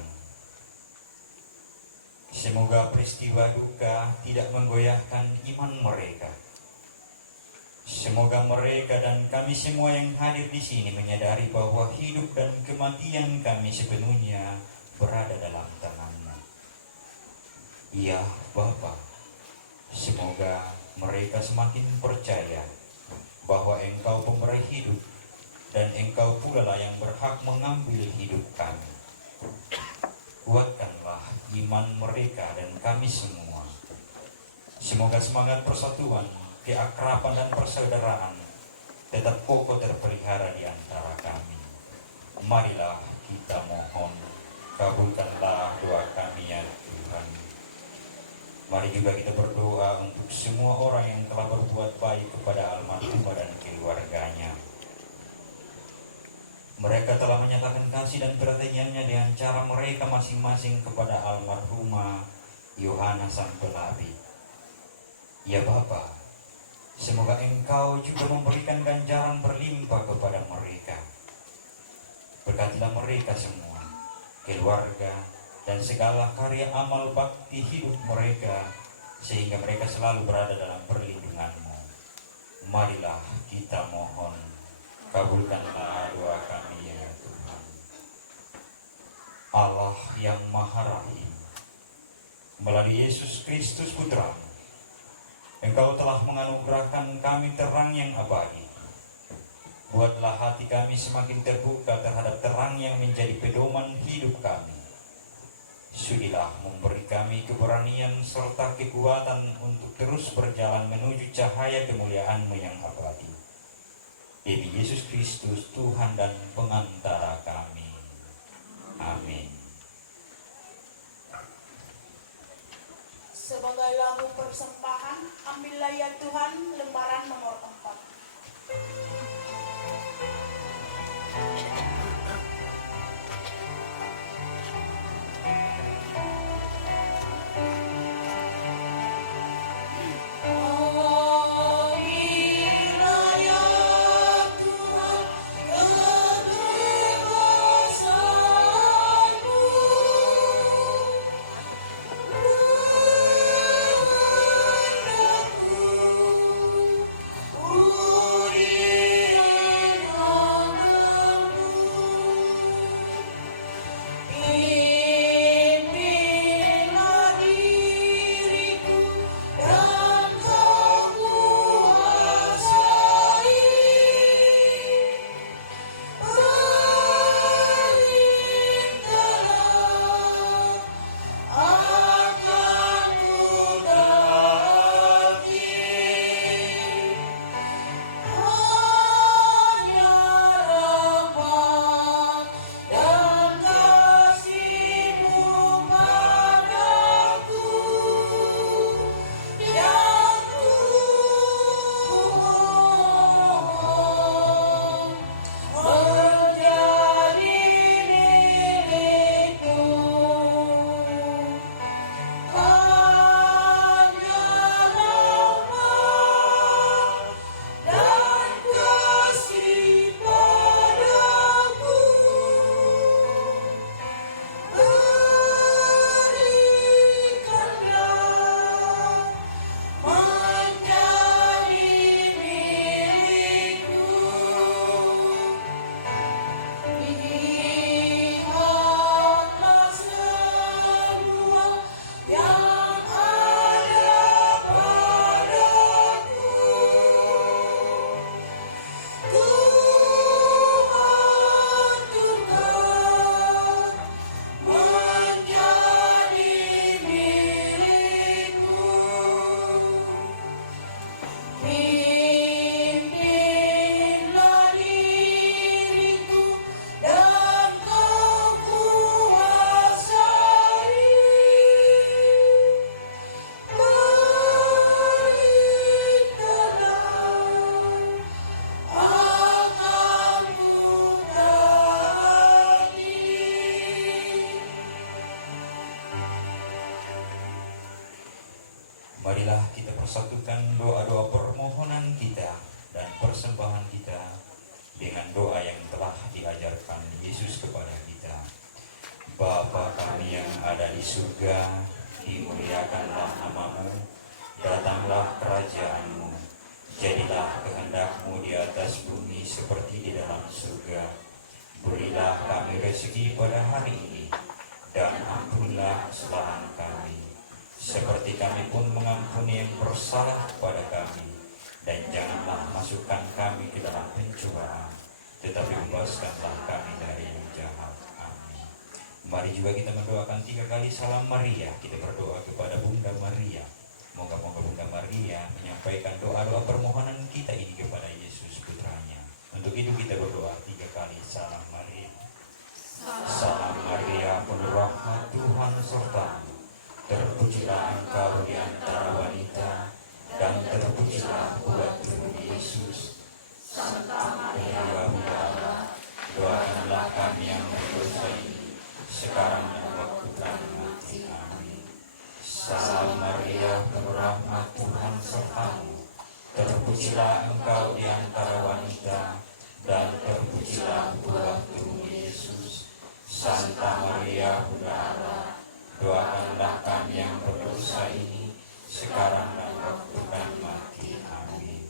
semoga peristiwa duka tidak menggoyahkan iman mereka. Semoga mereka dan kami semua yang hadir di sini menyadari bahwa hidup dan kematian kami sepenuhnya berada dalam tangan-Mu. Ya Bapa, semoga mereka semakin percaya bahwa Engkau pemberi hidup dan Engkau pula lah yang berhak mengambil hidup kami. Kuatkanlah iman mereka dan kami semua. Semoga semangat persatuan, keakraban dan persaudaraan tetap kokoh terpelihara di antara kami. Marilah kita mohon, kabulkanlah doa kami ya Tuhan. Mari juga kita berdoa untuk semua orang yang telah berbuat baik kepada almarhumah dan keluarganya. Mereka telah menyatakan kasih dan perhatiannya dengan cara mereka masing-masing kepada almarhumah Yohana Sampelabi. Ya Bapa, semoga Engkau juga memberikan ganjaran berlimpah kepada mereka. Berkatilah mereka semua, keluarga, dan segala karya amal bakti hidup mereka, sehingga mereka selalu berada dalam perlindungan-Mu. Marilah kita mohon, kabulkanlah doa kami ya Tuhan. Allah yang Maha Rahim, melalui Yesus Kristus Putra-Mu, Engkau telah menganugerahkan kami terang yang abadi. Buatlah hati kami semakin terbuka terhadap terang yang menjadi pedoman hidup kami. Sudilah memberi kami keberanian serta kekuatan untuk terus berjalan menuju cahaya kemuliaan-Mu yang abadi. Demi Yesus Kristus, Tuhan dan pengantara kami. Amin. Sebagai lagu persembahan, ambillah ya Tuhan lembaran nomor 4. Marilah kita persatukan doa-doa permohonan kita dan persembahan kita dengan doa yang telah diajarkan Yesus kepada kita. Bapa kami yang ada di surga, dimuliakanlah nama-Mu, datanglah kerajaan-Mu, jadilah kehendak-Mu di atas bumi seperti di dalam surga. Berilah kami rezeki pada hari ini, dan ampunilah kesalahan kami, seperti kami pun mengampuni yang bersalah kepada kami. Dan janganlah masukkan kami ke dalam pencobaan, tetapi bebaskanlah kami dari yang jahat. Amin. Mari juga kita mendoakan 3 kali salam Maria. Kita berdoa kepada Bunda Maria. Moga-moga Bunda Maria menyampaikan doa-doa permohonan kita ini kepada Yesus Putranya. Untuk itu kita berdoa 3 kali. Salam Maria. Salam Maria, penuh rahmat, Tuhan sertamu. Terpujilah engkau di antara wanita, dan terpujilah buah tubuh Yesus. Santa Maria Bunda Allah, doakanlah kami yang berdosa ini, sekarang dan waktu kami mati. Amin. Salam Maria, penuh rahmat, Tuhan sertamu. Terpujilah engkau di antara wanita, dan terpujilah buah tubuh Yesus. Santa Maria Bunda Allah, doakanlah kami yang berdosa ini, sekarang dan waktu kami mati. Amin.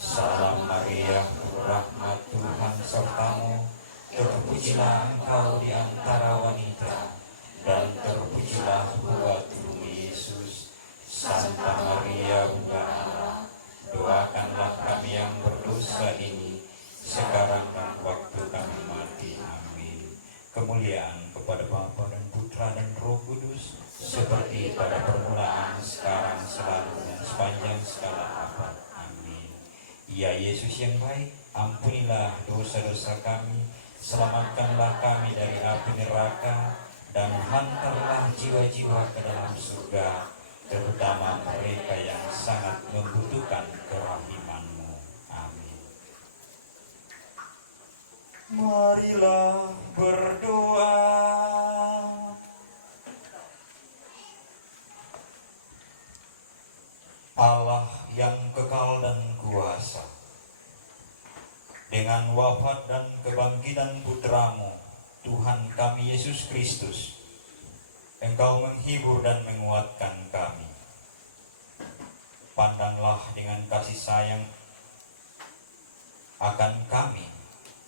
Salam Maria, penuh rahmat, Tuhan sertamu. Terpujilah engkau di antara wanita, dan terpujilah buah tubuh Yesus. Santa Maria Bunda Allah, doakanlah kami yang berdosa ini, sekarang dan waktu kami mati. Amin. Kemuliaan kepada Bapa dan Putra dan Roh Kudus, seperti pada permulaan, sekarang, selalu, dan sepanjang segala abad. Amin. Ya Yesus yang baik, ampunilah dosa-dosa kami, selamatkanlah kami dari api neraka, dan hantarlah jiwa-jiwa ke dalam surga, terutama mereka yang sangat membutuhkan kerahiman-Mu. Amin. Marilah berdoa. Allah yang kekal dan kuasa, dengan wafat dan kebangkitan Putra-Mu, Tuhan kami Yesus Kristus, Engkau menghibur dan menguatkan kami. Pandanglah dengan kasih sayang akan kami,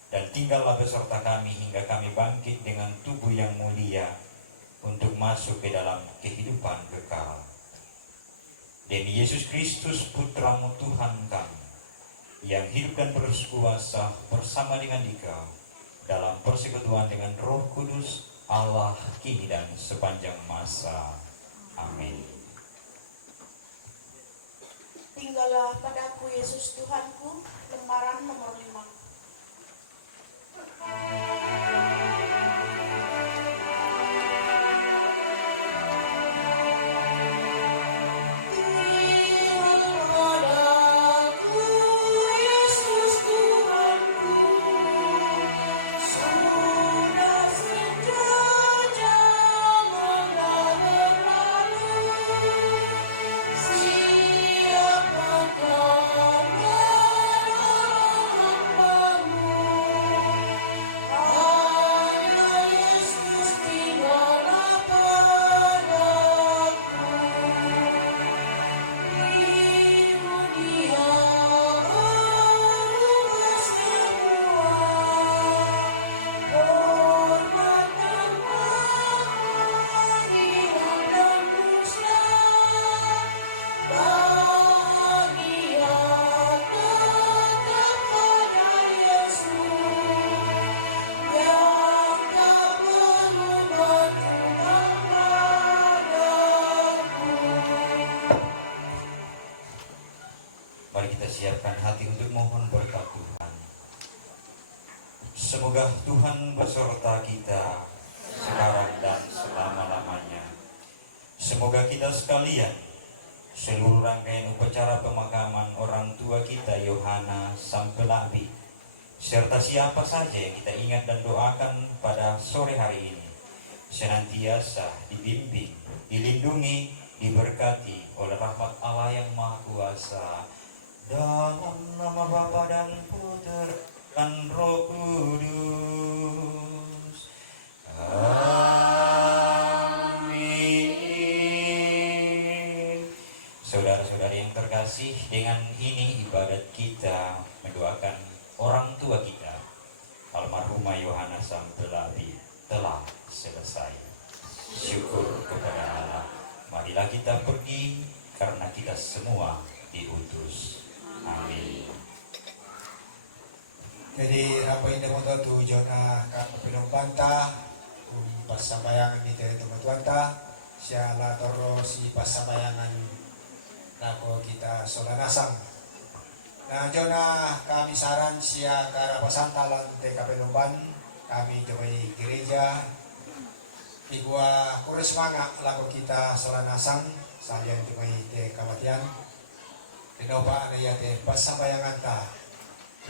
dan tinggallah beserta kami hingga kami bangkit dengan tubuh yang mulia untuk masuk ke dalam kehidupan kekal. Demi Yesus Kristus, Putra-Mu Tuhan kami, yang hidup dan berkuasa bersama dengan Dikau dalam persekutuan dengan Roh Kudus, Allah kini dan sepanjang masa. Amin. Tinggallah padaku Yesus Tuhanku, lembaran nomor 5. Mari kita siapkan hati untuk mohon berkat Tuhan. Semoga Tuhan beserta kita sekarang dan selama-lamanya. Semoga kita sekalian, seluruh rangkaian upacara pemakaman orang tua kita Yohana Sampelabi, serta siapa saja yang kita ingat dan doakan pada sore hari ini, senantiasa dibimbing, dilindungi, diberkati oleh rahmat Allah yang Maha Kuasa, dalam nama Bapa dan Putra dan Roh Kudus. Amin. Saudara-saudari yang terkasih, dengan ini ibadat kita mendoakan orang tua kita, almarhumah Yohana Sampelabi, telah selesai. Syukur kepada Allah. Marilah kita pergi karena kita semua diutus. Amin. Jadi apa yang dapat tujuan kapilong banta pasabayangan ni dari teman-teman siala toro si pasabayangan nako kita solanasang Nah, jona kami saran sia ke pasantalan TKP Lumban, kami jawai gereja, igua kuris manga laku kita selanasang, salian jawai te kamatian, dinoba ya te pasambayangan ta,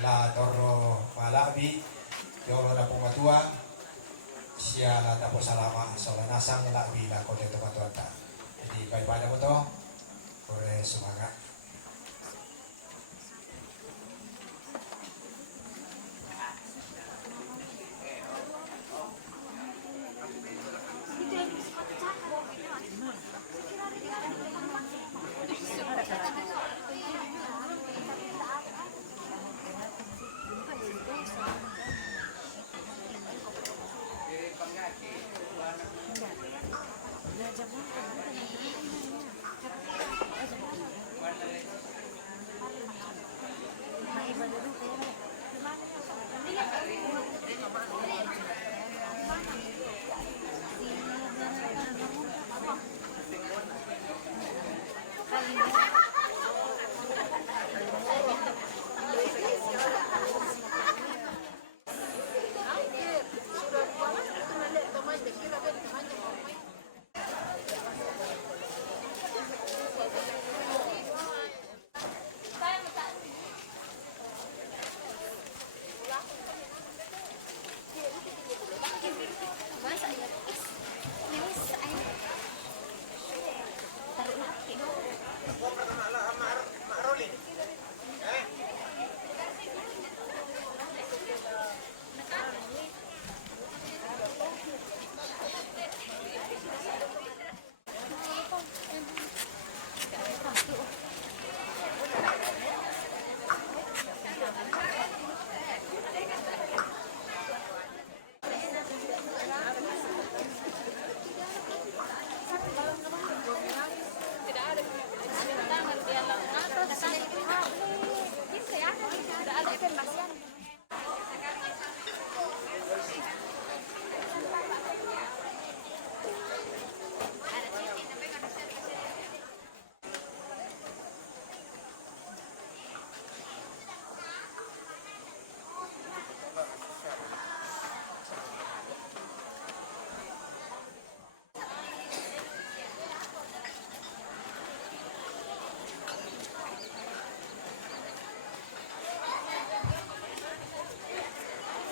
la toro malabi, jolo na pumatua, sia la tapo salama selanasang labi la kote tematuan ta. Jadi baik pada mo to, kuris semangat.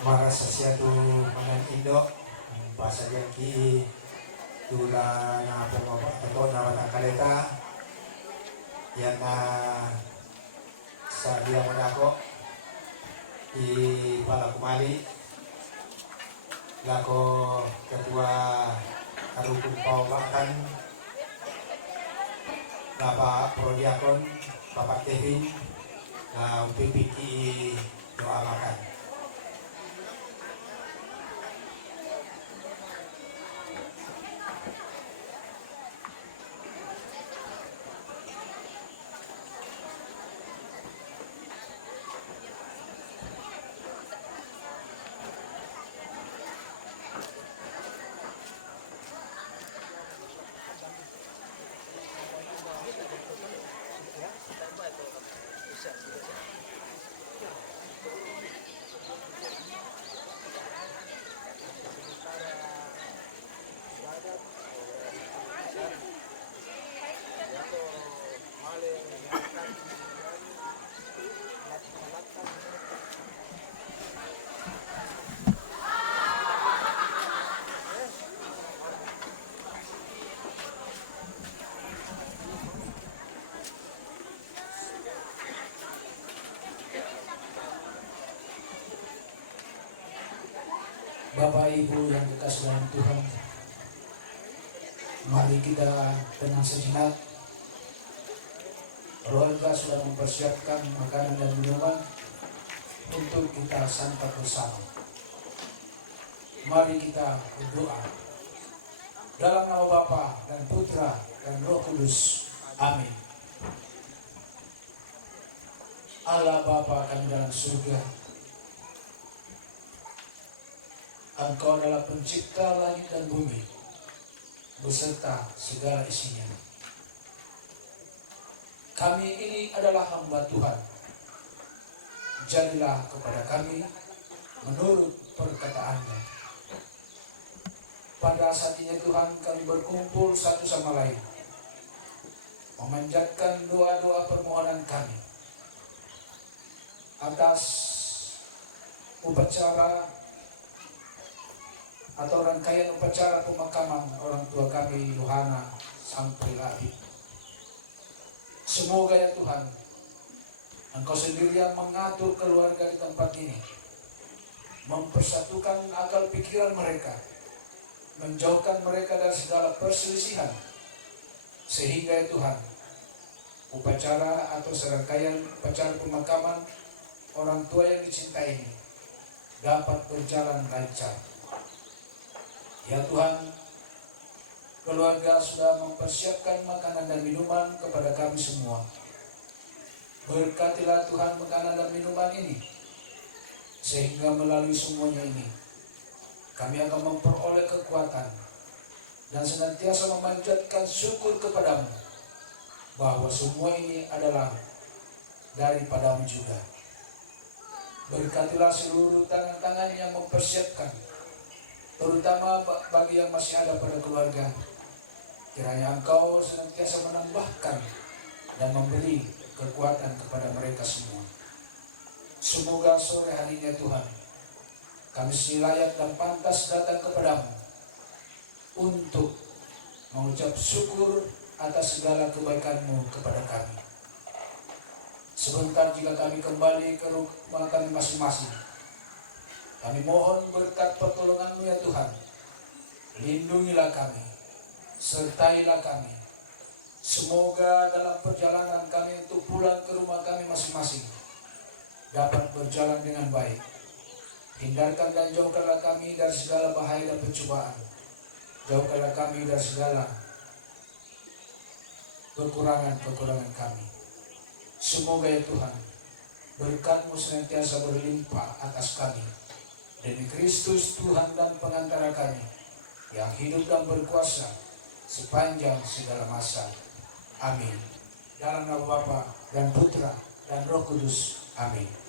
Maras sasiatu mangan Indo bahasa Yaki tula na pumapakato na watakaleta yan na sa dia manako di Palakumali lako ketua Karukun Paubakan Bapak Prodiakon Bapak Kevin na umpipiki doa makan. Bapak Ibu yang dikasih dalam Tuhan, mari kita tenang sejenak. Keluarga sudah mempersiapkan makanan dan minuman untuk kita santap bersama. Mari kita berdoa. Dalam nama Bapa dan Putra dan Roh Kudus. Amin. Allah Bapa kami dalam surga, Engkau adalah pencipta langit dan bumi, beserta segala isinya. Kami ini adalah hamba Tuhan, jadilah kepada kami menurut perkataannya. Pada saat ini Tuhan, kami berkumpul satu sama lain, memanjatkan doa-doa permohonan kami atas upacara atau rangkaian upacara pemakaman orang tua kami Yohana sampai Labib. Semoga ya Tuhan, Engkau sendiri yang mengatur keluarga di tempat ini, mempersatukan akal pikiran mereka, menjauhkan mereka dari segala perselisihan, sehingga ya Tuhan, upacara atau serangkaian upacara pemakaman orang tua yang dicintai ini dapat berjalan lancar. Ya Tuhan, keluarga sudah mempersiapkan makanan dan minuman kepada kami semua. Berkatilah Tuhan makanan dan minuman ini, sehingga melalui semuanya ini kami akan memperoleh kekuatan dan senantiasa memanjatkan syukur kepadamu, bahwa semua ini adalah daripadamu juga. Berkatilah seluruh tangan-tangan yang mempersiapkan, terutama bagi yang masih ada pada keluarga. Kiranya Engkau senantiasa menambahkan dan memberi kekuatan kepada mereka semua. Semoga sore hari ini Tuhan, kami layak dan pantas datang kepadamu untuk mengucap syukur atas segala kebaikan-Mu kepada kami. Sebentar jika kami kembali ke rumah kami masing-masing, kami mohon berkat pertolongan-Mu ya Tuhan. Lindungilah kami, sertailah kami. Semoga dalam perjalanan kami untuk pulang ke rumah kami masing-masing dapat berjalan dengan baik. Hindarkan dan jauhkanlah kami dari segala bahaya dan pencobaan. Jauhkanlah kami dari segala kekurangan-kekurangan kami. Semoga ya Tuhan, berkat-Mu senantiasa berlimpah atas kami. Demi Kristus Tuhan dan pengantara kami, yang hidup dan berkuasa sepanjang segala masa. Amin. Dalam nama Bapa dan Putra dan Roh Kudus. Amin.